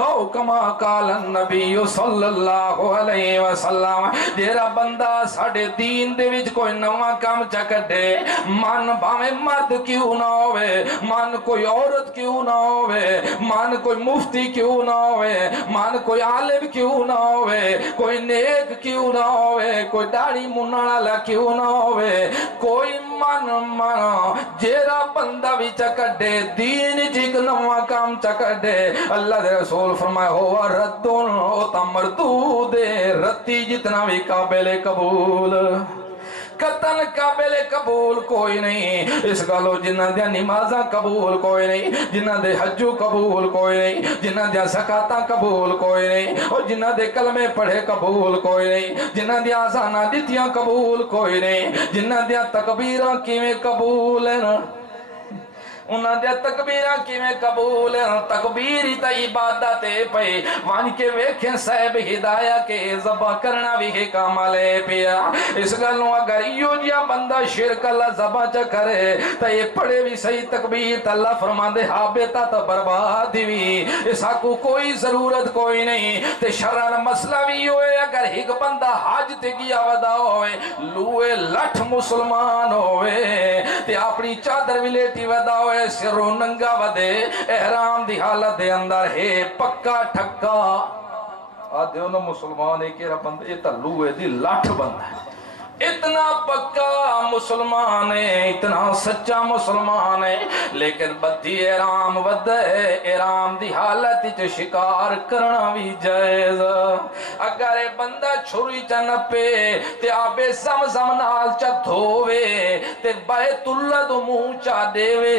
او کما قال النبی صلی اللہ علیہ وسلم جیڑا بندہ ساڈے دین دے وچ کوئی نواں کام چا کڈے من بھاویں مرد کیوں نہ ہوئے من کوئی عورت کیوں نہ ہوئے من کوئی مفتی کیوں نہ ہوئے من کوئی عالم کیوں نہ ہوئے کوئی نیک کیوں نہ ہوئے کوئی داڑھی منن والا کیوں نہ ہوئے کوئی من جیڑا بندہ بھی چا کڈے دین چ نواں کام چا کڈے اللہ دے رسول فرمائے ہوا ردون ہوتا مردود رتی جتنا بھی قابل قبول قتل قابل قبول کوئی نہیں اس گالو جنہ دیا نمازاں قبول کوئی نہیں جنہ دے حجو قبول کوئی نہیں جنہ دیا زکاتاں قبول کوئی نہیں اور جنہ دے کلمے پڑھے قبول کوئی نہیں جنہ دیا آزانہ دیتیاں قبول کوئی نہیں جنہ دیا تکبیراں کیویں قبول ہے نا انہاں دیا تکبیراں کیویں قبول ہیں تکبیر ہی تا عبادت پئی وان کے ویکھیں صاحب ہدایہ کے ذبح کرنا بھی ہے کامالے پیا اس گلوں اگر یو جیا بندہ شرک اللہ ذبح چا کرے تا یہ پڑھے بھی صحیح تکبیر تا اللہ فرمان دے حابتا تا برباد بھی اس کو کوئی ضرورت کوئی نہیں تے شرعن مسئلہ بھی ہوئے اگر ایک بندہ حج تے گیا ودا ہوئے لوے لٹھ مسلمان ہوئے تے اپنی چادر بھی لیٹی ودا ہوئے سرو ننگا ودے احرام دی حالت دے اندر ہے پکا ٹھکا آدھے انہوں مسلمان ایک بندہ یہ تلوے دی لاٹھ بندہ ہے اتنا پکا مسلمان ہے اتنا سچا مسلمان ہے لیکن بدی احرام ودے احرام دی حالت چ شکار کرنا بھی جائز اگر بندہ چھری چا نپے تے آبے زمزم نال چا دھووے تے بیت اللہ دو منہ چا دیوے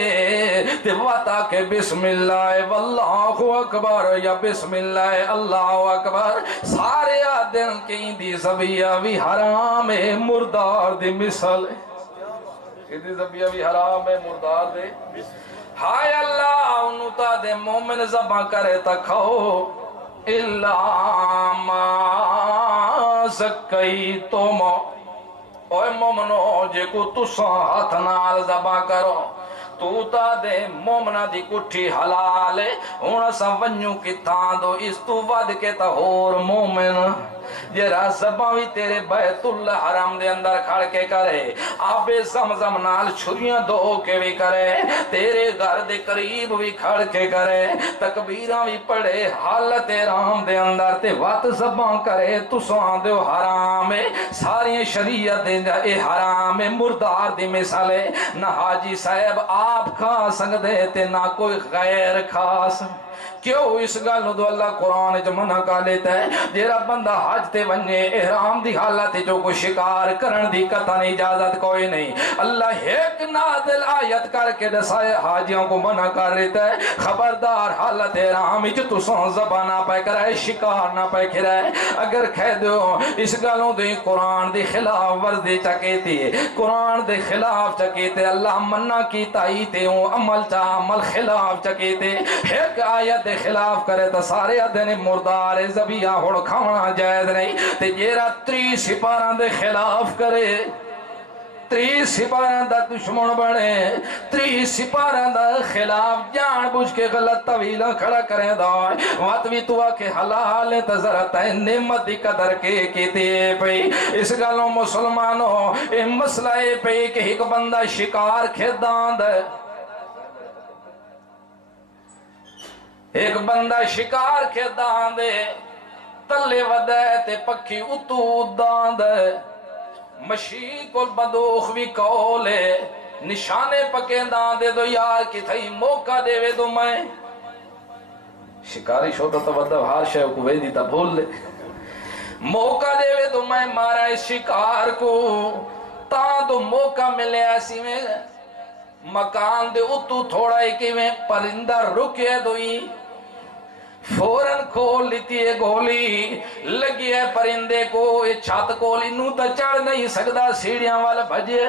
تے واتا کہ بسم اللہ واللہ اکبر یا بسم اللہ اللہ اکبر سارے آدن کی دی زبیہ بھی حرام ہے مردار دی مثال کدی ذبیہ بھی حرام ہے مردار دے ہائے اللہ انہوں تا دے مومن ذبح کرے تا کھاؤ اللہ ما زکی توم اوے مومنو جے کو تساں ہاتھ نال ذبح کرو تو تا دے مومنہ دی کٹھی حلال ہے ہون سا ونیو کی تھان دو اس تو ود کے تا ہور مومن یہ رازباں بھی تیرے بیت اللہ حرام دے اندر کھڑ کے کرے آبے زمزم نال چھریاں دو کے بھی کرے تیرے گھر دے قریب بھی کھڑ کے کرے تکبیراں بھی پڑھے حالت رام دے اندر تے وات زباں کرے تو سوان دے حرام ہے ساری شریعت دے اے حرام ہے مردار دی مثالے نہ حاجی صاحب آپ کھا سنگ دے تے نہ کوئی غیر کھا سنگ کیوں اس گالوں دو اللہ قرآن جو منع کا لیتا ہے جیرا بندہ حج تے ونجے احرام دی حالت جو کو شکار کرن دی قطع اجازت کوئی نہیں اللہ ایک نادل آیت کر کے دسائے حاجیوں کو منع کر لیتا ہے خبردار حالت احرام جو تو سون زبان نہ پہ کرائے شکار نہ پہ کھرائے اگر کہہ دو اس گالوں دے قرآن دی خلاف ورزی چکیتی قرآن دے خلاف چکیتے اللہ منع کی تائیتے ہوں عمل چا عمل خلاف چکیتے ایک آیت خلاف کرے تو سارے ادھنے مردار زبیہ ہوڑ کھانا جائز نہیں تے جیرا 30 سپاران دے خلاف کرے 30 سپاران دا دشمن بڑے 30 سپاران دا خلاف جان بوجھ کے غلط طویلہ کھڑا کریں دائیں وات بھی تو آکے حلال تذرت ہے نعمت دی قدر کے کیتے پئی اس گالوں مسلمانوں اے مسئلہ پئی کہ ایک بندہ شکار کھیدان دے ایک بندہ شکار کے دان دے تلے ودے تے پکھی اتو دان دے مشی کل بدوخ بھی کولے نشانے پکے دان دے دو یار کی تھئی موقع دے وے دو میں شکاری شوتا تو ودہ ہار شے کو ویدی تا بھول لے موقع دے وے دو میں مارا اس شکار کو تاں دو موقع ملے ایسی میں مکان دے اتو تھوڑا ایک میں پرندہ رکے دوئی فوراں کھول لیتی ہے گولی لگی ہے پرندے کو چھت کھولی نو تا چڑھ نہیں سکتا سیڑھیاں والا بھجے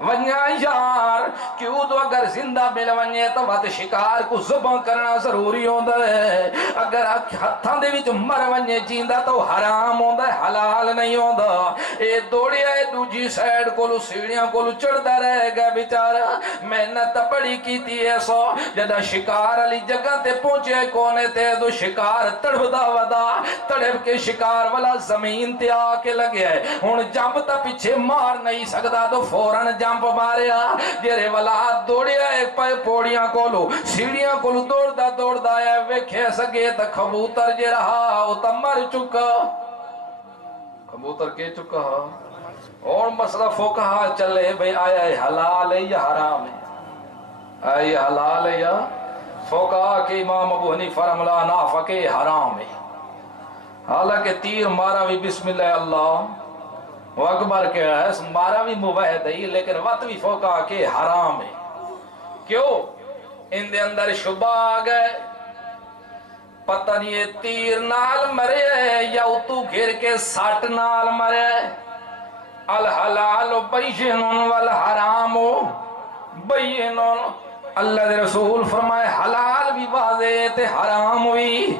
ونیا یار کیوں تو اگر زندہ مل ونیا تو وقت شکار کو ذبح کرنا ضروری ہوتا ہے اگر ہتھاں دے وچ مر ونجے جیندا تو حرام ہوندا ہے حلال نہیں ہوندا اے دوڑیا اے دوجی سائیڈ کولو سیڑھیاں کولو چڑھدا رہ گیا بیچارہ محنت بڑی کیتی ہے سو جدا شکار علی جگہ تے پہنچے کونے تے دو شکار تڑپدا ودا تڑپ کے شکار والا زمین تے آ کے لگیا ہے ہن جمپ تا پیچھے مار نہیں سکدا تو فوراً جمپ ماریا جرے والا دوڑیا ایک پائے پوڑیاں کولو سیڑھیاں کولو دوڑدا ہے ویکھے سگے تا کبوتر جے رہا او تا مر چکا کبوتر کے چکا اور مسئلہ فقہا چلے بھئی آیا حلال ہے یا حرام ہے آیا حلال ہے یا فقہا کے امام ابو حنیفہ رحمہ اللہ نافع کے حرام ہے حالانکہ تیر مارا بھی بسم اللہ اللہ اکبر کے ہے مارا بھی مباحد ہے لیکن وقت بھی فقہا کے حرام ہے کیوں ان دے اندر شبہ آ گئے پتہ نہیں یہ تیر نال مرے ہے یا اتو گھر کے ساٹ نال مرے الحلال بین والحرام بین اللہ دے رسول فرمائے حلال بھی واضح تے حرام بھی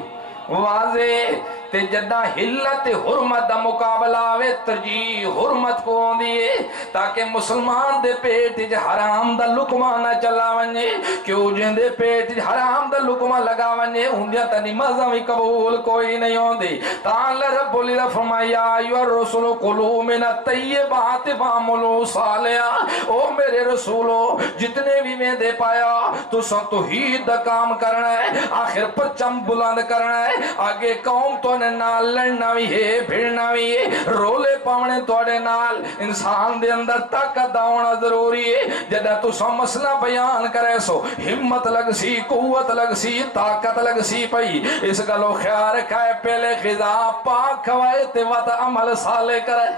واضح تے جدہ حلت حرمت دا مقابلہ آوے ترجیح حرمت کو دیئے تاکہ مسلمان دے پیٹ جے حرام دا لکمہ نہ چلا ونجے کیوں جن دے پیٹ جے حرام دا لکمہ لگا ونجے ہندیاں تا نمازہ بھی قبول کوئی نہیں ہوں دی تان رب العزت فرمایا ایوہ الرسول قلو من الطیبات وعملوا صالحا او میرے رسولو جتنے بھی میں دے پایا تو سن توحید دا کام کرنا ہے آخر پرچم بلند کرنا ہے آگے قوم تو نال لڑنا بھی ہے بھیڑنا بھی ہے رولے پاونے توڑے نال انسان دے اندر طاقت ہونا ضروری ہے جدہ تو سو مسئلہ بیان کرے سو ہمت لگ سی قوت لگ سی طاقت لگ سی پئی اس کا لو خیال کھائے پہلے غذا پاک کھوائے تے وقت عمل صالح کرے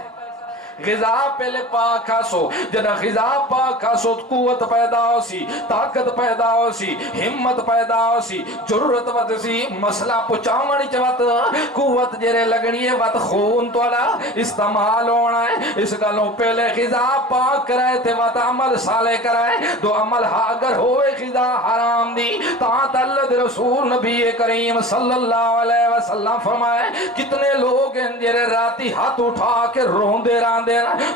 غذا پہلے پاک کھاسو جنا غذا پاک کھاسو قوت پیدا ہو سی طاقت پیدا ہو سی ہمت پیدا ہو سی جرت وقت سی مسئلہ پچاوانی چوات قوت جرے لگنی ہے وقت خون توڑا استعمال ہونا ہے اس گلوں پہلے غذا پاک کرائے تے وقت عمل صالح کرائے دو عمل اگر ہوئے غذا حرام دی تاں اللہ رسول نبی کریم صلی اللہ علیہ وسلم فرمائے کتنے لوگ ہیں جرے راتی ہاتھ اٹھا کے رون دے ران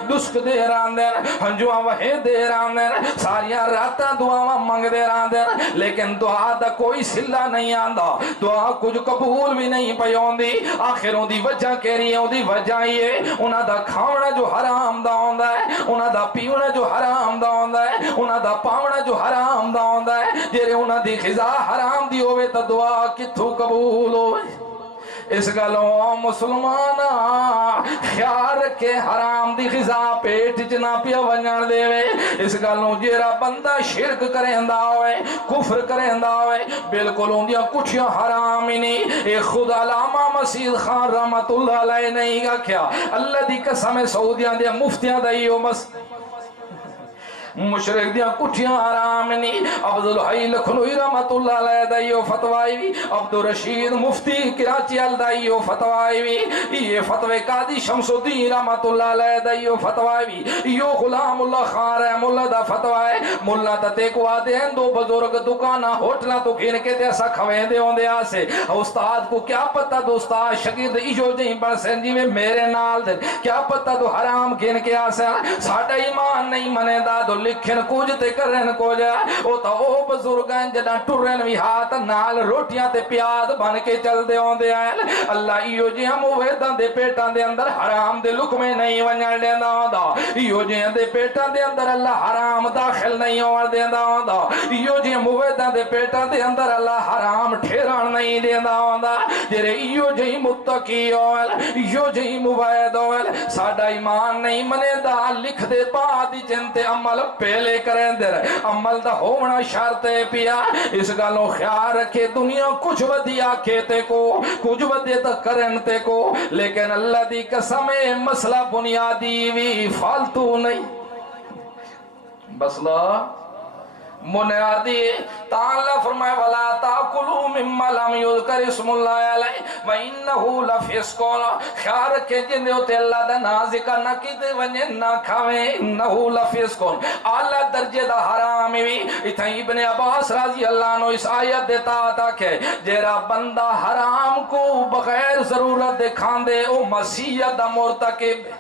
دسک دے ران دے ہنجوہ وحی دے ران دے ساریاں راتاں دعاواں منگ دے ران دے لیکن دعا دا کوئی سلہ نہیں آندہ دعا کچھ قبول بھی نہیں پیون دی آخروں دی وجہ کہریوں دی وجہ یہ انہاں دا کھاونا جو حرام دا ہوندہ ہے انہاں دا پیونا جو حرام دا ہوندہ ہے انہاں دا پاونا جو حرام دا ہوندہ ہے جیرے انہاں دی خزا حرام دی ہوئے تا دعا کتھو قبول ہوئے اس گلوں مسلمانا خیال رکھے حرام دی غذا پیٹ جنا پیا ونجن دے وے اس گلوں جیرا بندہ شرک کریندا ہوئے کفر کریندا ہوئے بالکل اندیاں کچھیاں حرام ہی نہیں اے خود علامہ مسیح خان رحمت اللہ علیہ نہیں گا کیا اللہ دی قسم سعودیاں دیا مفتیاں دائیو مشرق دیا کچھیاں حرام نہیں عبدالحی لکھنوی رحمت اللہ علیہ دائیو فتوائی بھی عبدالرشید مفتی کراچی دائیو فتوائی بھی یہ فتوے قاضی شمس الدین رحمت اللہ علیہ دائیو فتوائی بھی یہ غلام اللہ خان رحم اللہ دا فتوائی ملہ تا تیکو آدے ہیں دو بزرگ دکانہ ہوٹلہ تو گھن کے تیسا کھویں دے ہوں دے آسے استاد کو کیا پتہ دو استاد شگرد ایجو جہیں بڑھ سنجی میں میرے نال دے کیا پتہ دو حرام گھن کے آسے ساڑھا ایمان نہیں منے دا دو لکھن کچھ تے کرن کو جا او تا او بزرگان جدا ٹرن بھی ہاتھ نال روٹیاں تے پیاد بن کے چل دے ہوں دے آئل اللہ ایو جی ہم ویدان دے پیٹان دے اندر حرام دے لکمے نہیں ونجل دے دا ایو جی ہم دے پیٹان دے اندر اللہ حرام داخل نہیں ہوں دے دا ایو جی ہم ویدان دے پیٹان دے اندر اللہ حرام ٹھیران نہیں دے دا جرے ایو جی متقی ہوئل ایو جی موید ہوئل ساڑھا ایمان نہیں منے دا لکھ دے بعد جنتے عمل پہلے کریں در عمل دا ہونا شرط پیا اس گالوں خیال رکھے دنیا کچھ ودیا کھیتے کو کچھ ودیا تا کرنتے کو لیکن اللہ دی قسم مسئلہ بنیادی بھی فالتو نہیں مسئلہ منادی تعالی فرمائے ولا تاکلوا مما لم یذکر اسم اللہ علیہ وانہ لفسق خیال رکھے جن تے اللہ دا نا ذکر نہ کیتے ونجے نہ کھاویں انہ لفسق اعلی درجے دا حرام وی ایتھے ابن عباس رضی اللہ عنہ اس آیت دیتا تھا کہ جیڑا بندہ حرام کو بغیر ضرورت دے کھاندے او مسیحیت دا مرتکب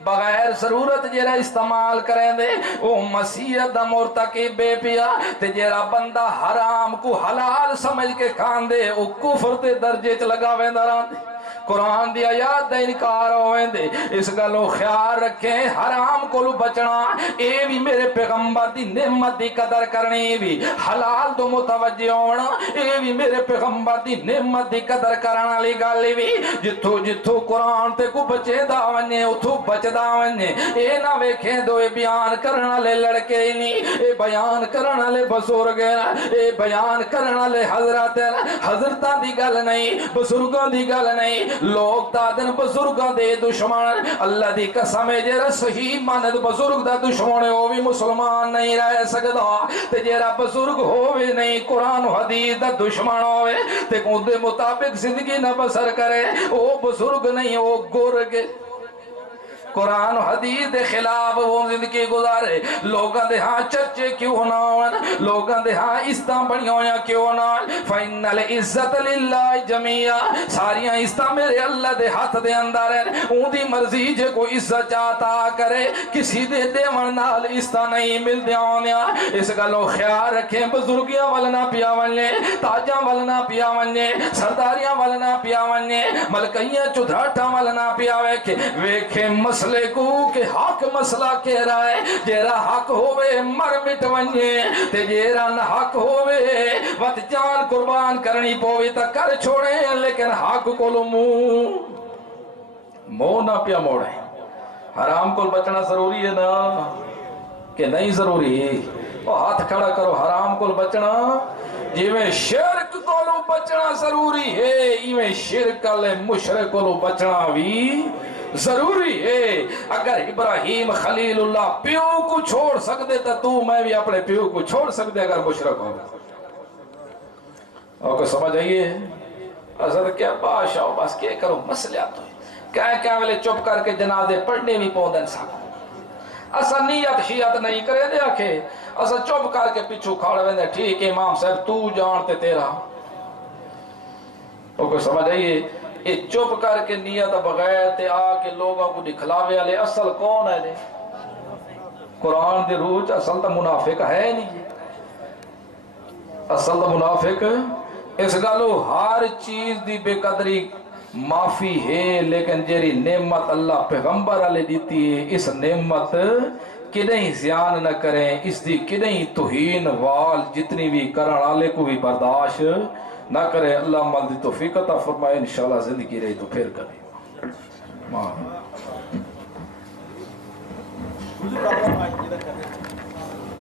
بغیر ضرورت جیرا استعمال کریں دے او مسیحیت دا مرتکب بے پیا تے جیرا بندہ حرام کو حلال سمجھ کے کھان دے او کفر تے درجے چ لگا ویندا رہن دے قرآن دی آیات دا انکار ہوئے دے اس گلو خیال رکھیں حرام کو بچنا اے بھی میرے پیغمبر دی نعمت دی قدر کرنی بھی حلال تو متوجہ ہونا اے بھی میرے پیغمبر دی نعمت دی قدر کرنا لی گالی بھی جتھو جتھو قرآن تے کو بچے دا ونجے اتھو بچ دا ونجے اے نہ ویکھیں دو اے بیان کرنا لے لڑکے نہیں اے بیان کرنا لے بزرگ اے بیان کرنا لے حضرتاں دی گل نہیں بزرگاں دی گل نہیں لوگ تا دن بزرگاں دے دشمن اللہ دی قسم جیرا صحیح ماند بزرگ دا دشمن ہے وہ بھی مسلمان نہیں رہ سکتا تے جیرا بزرگ ہوئے نہیں قرآن و حدیث دا دشمن ہوئے تے ان دے مطابق زندگی نہ بسر کرے وہ بزرگ نہیں وہ گرگ قرآن و حدیث دے خلاف وہ زندگی گزارے لوگاں دے ہاں چرچے کیوں نہ ہون لوگاں دے ہاں عزتاں بڑی ہویاں کیوں نہ فَإِنَّ الْعِزَّةَ لِلَّهِ جَمِيعًا ساریاں عزتاں میرے اللہ دے ہاتھ دے اندر ہیں اون دی مرضی جے کوئی عزت چاہتا کرے کسی دے دیوان نال عزتاں نہیں مل دیاں اس گلو خیال رکھیں بزرگیاں ولنا پیا ونجے تاجاں ولنا پیا ونجے سرداریاں ولنا پیا ونجے ملکیاں چدھراٹاں ولنا پیا ویکھیں مسئلے کو کہ حق مسئلہ کہہ رہا ہے جیرا حق ہوئے مر مٹ ونجے تے جیرا نہ حق ہوئے وقت جان قربان کرنی پوی تا کر چھوڑیں لیکن حق کو لو منہ نہ پیا موڑیں حرام کو بچنا ضروری ہے نا کہ نہیں ضروری وہ ہاتھ کھڑا کرو حرام کو بچنا جیویں شرک کو بچنا ضروری ہے ایویں شرک والے مشرک کو بچنا بھی ضروری ہے اگر ابراہیم خلیل اللہ پیو کو چھوڑ سکتے تو میں بھی اپنے پیو کو چھوڑ سکتے اگر مشرک ہو اور کو سمجھ آئیے حضرت کیا بادشاہ بس کیا کرو مسئلہ تو کیا ویلے چپ کر کے جنازے پڑھنے بھی پودن ساکو اسا نیت شیعت نہیں کرے دے آکھے اسا چپ کر کے پچھو کھاڑ ویندے ٹھیک امام صاحب تو جانتے تیرا اور کو سمجھ آئیے یہ چپ کر کے نیت بغیر تے آ کے لوگوں کو دکھلاوے والے اصل کون ہے دے قرآن دے روح اصل تا منافق ہے نہیں اصل تا منافق اس گالو ہر چیز دی بے قدری معافی ہے لیکن جیری نعمت اللہ پیغمبر علیہ دیتی ہے اس نعمت کدیں زیان نہ کریں اس دی کدیں توہین وال جتنی بھی کرن والے کو بھی برداشت نہ کرے اللہ مال دی توفیق عطا فرمائے انشاءاللہ زندگی رہی تو پھر کریں